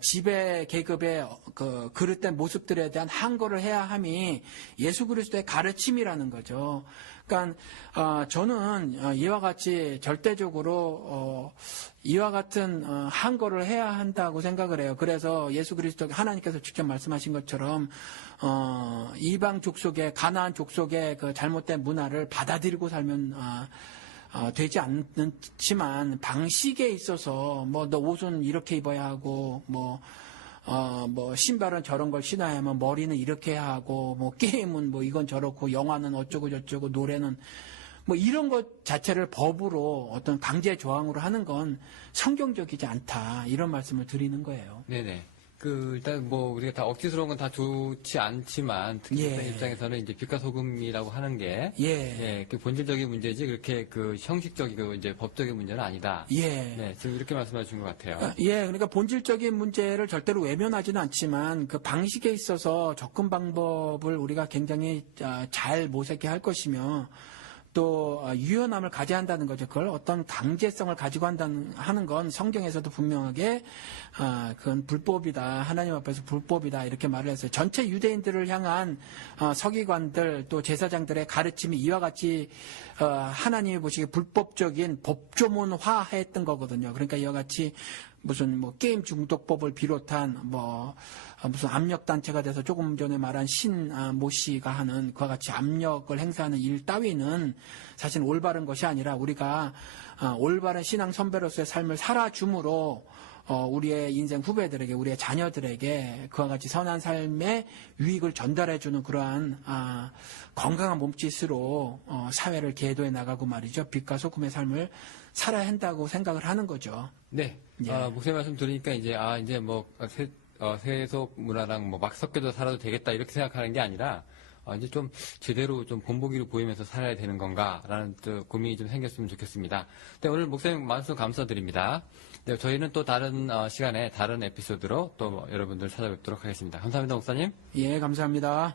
지배 계급의 그릇된 모습들에 대한 한거를 해야 함이 예수 그리스도의 가르침이라는 거죠. 그러니까 저는 이와 같이 절대적으로 이와 같은 한거를 해야 한다고 생각을 해요. 그래서 예수 그리스도 하나님께서 직접 말씀하신 것처럼 이방 족속의, 가나안 족속의 잘못된 문화를 받아들이고 살면 되지 않지만, 방식에 있어서 너 옷은 이렇게 입어야 하고 신발은 저런 걸 신어야만, 머리는 이렇게 해야 하고, 게임은 이건 저렇고, 영화는 어쩌고 저쩌고, 노래는 이런 것 자체를 법으로 어떤 강제 조항으로 하는 건 성경적이지 않다, 이런 말씀을 드리는 거예요. 네네. 일단 우리가 다 억지스러운 건 다 좋지 않지만, 특히 예. 입장에서는 이제 빛과 소금이라고 하는 게, 예. 본질적인 문제지, 그렇게 형식적이고 이제 법적인 문제는 아니다. 예. 네, 지금 이렇게 말씀하신 것 같아요. 예, 그러니까 본질적인 문제를 절대로 외면하지는 않지만, 그 방식에 있어서 접근 방법을 우리가 굉장히 잘 모색해 할 것이며, 또 유연함을 가져야 한다는 거죠. 그걸 어떤 강제성을 가지고 하는 건 성경에서도 분명하게 그건 불법이다, 하나님 앞에서 불법이다, 이렇게 말을 했어요. 전체 유대인들을 향한 서기관들, 또 제사장들의 가르침이 이와 같이 하나님이 보시기에 불법적인 법조문화했던 거거든요. 그러니까 이와 같이 무슨 뭐 게임 중독법을 비롯한 뭐 무슨 압력 단체가 돼서 조금 전에 말한 모 씨가 하는 그와 같이 압력을 행사하는 일 따위는 사실 올바른 것이 아니라 우리가 올바른 신앙 선배로서의 삶을 살아줌으로 우리의 인생 후배들에게, 우리의 자녀들에게 그와 같이 선한 삶의 유익을 전달해주는 그러한 건강한 몸짓으로 사회를 계도해 나가고 말이죠. 빛과 소금의 삶을 살아야 한다고 생각을 하는 거죠. 네. 예. 목사님 말씀 들으니까 이제 뭐 세속 문화랑 뭐 막 섞여서 살아도 되겠다 이렇게 생각하는 게 아니라 이제 좀 제대로 좀 본보기로 보이면서 살아야 되는 건가라는 또 고민이 좀 생겼으면 좋겠습니다. 네, 오늘 목사님 말씀 감사드립니다. 네, 저희는 또 다른 시간에 다른 에피소드로 또 여러분들 찾아뵙도록 하겠습니다. 감사합니다, 목사님. 예, 감사합니다.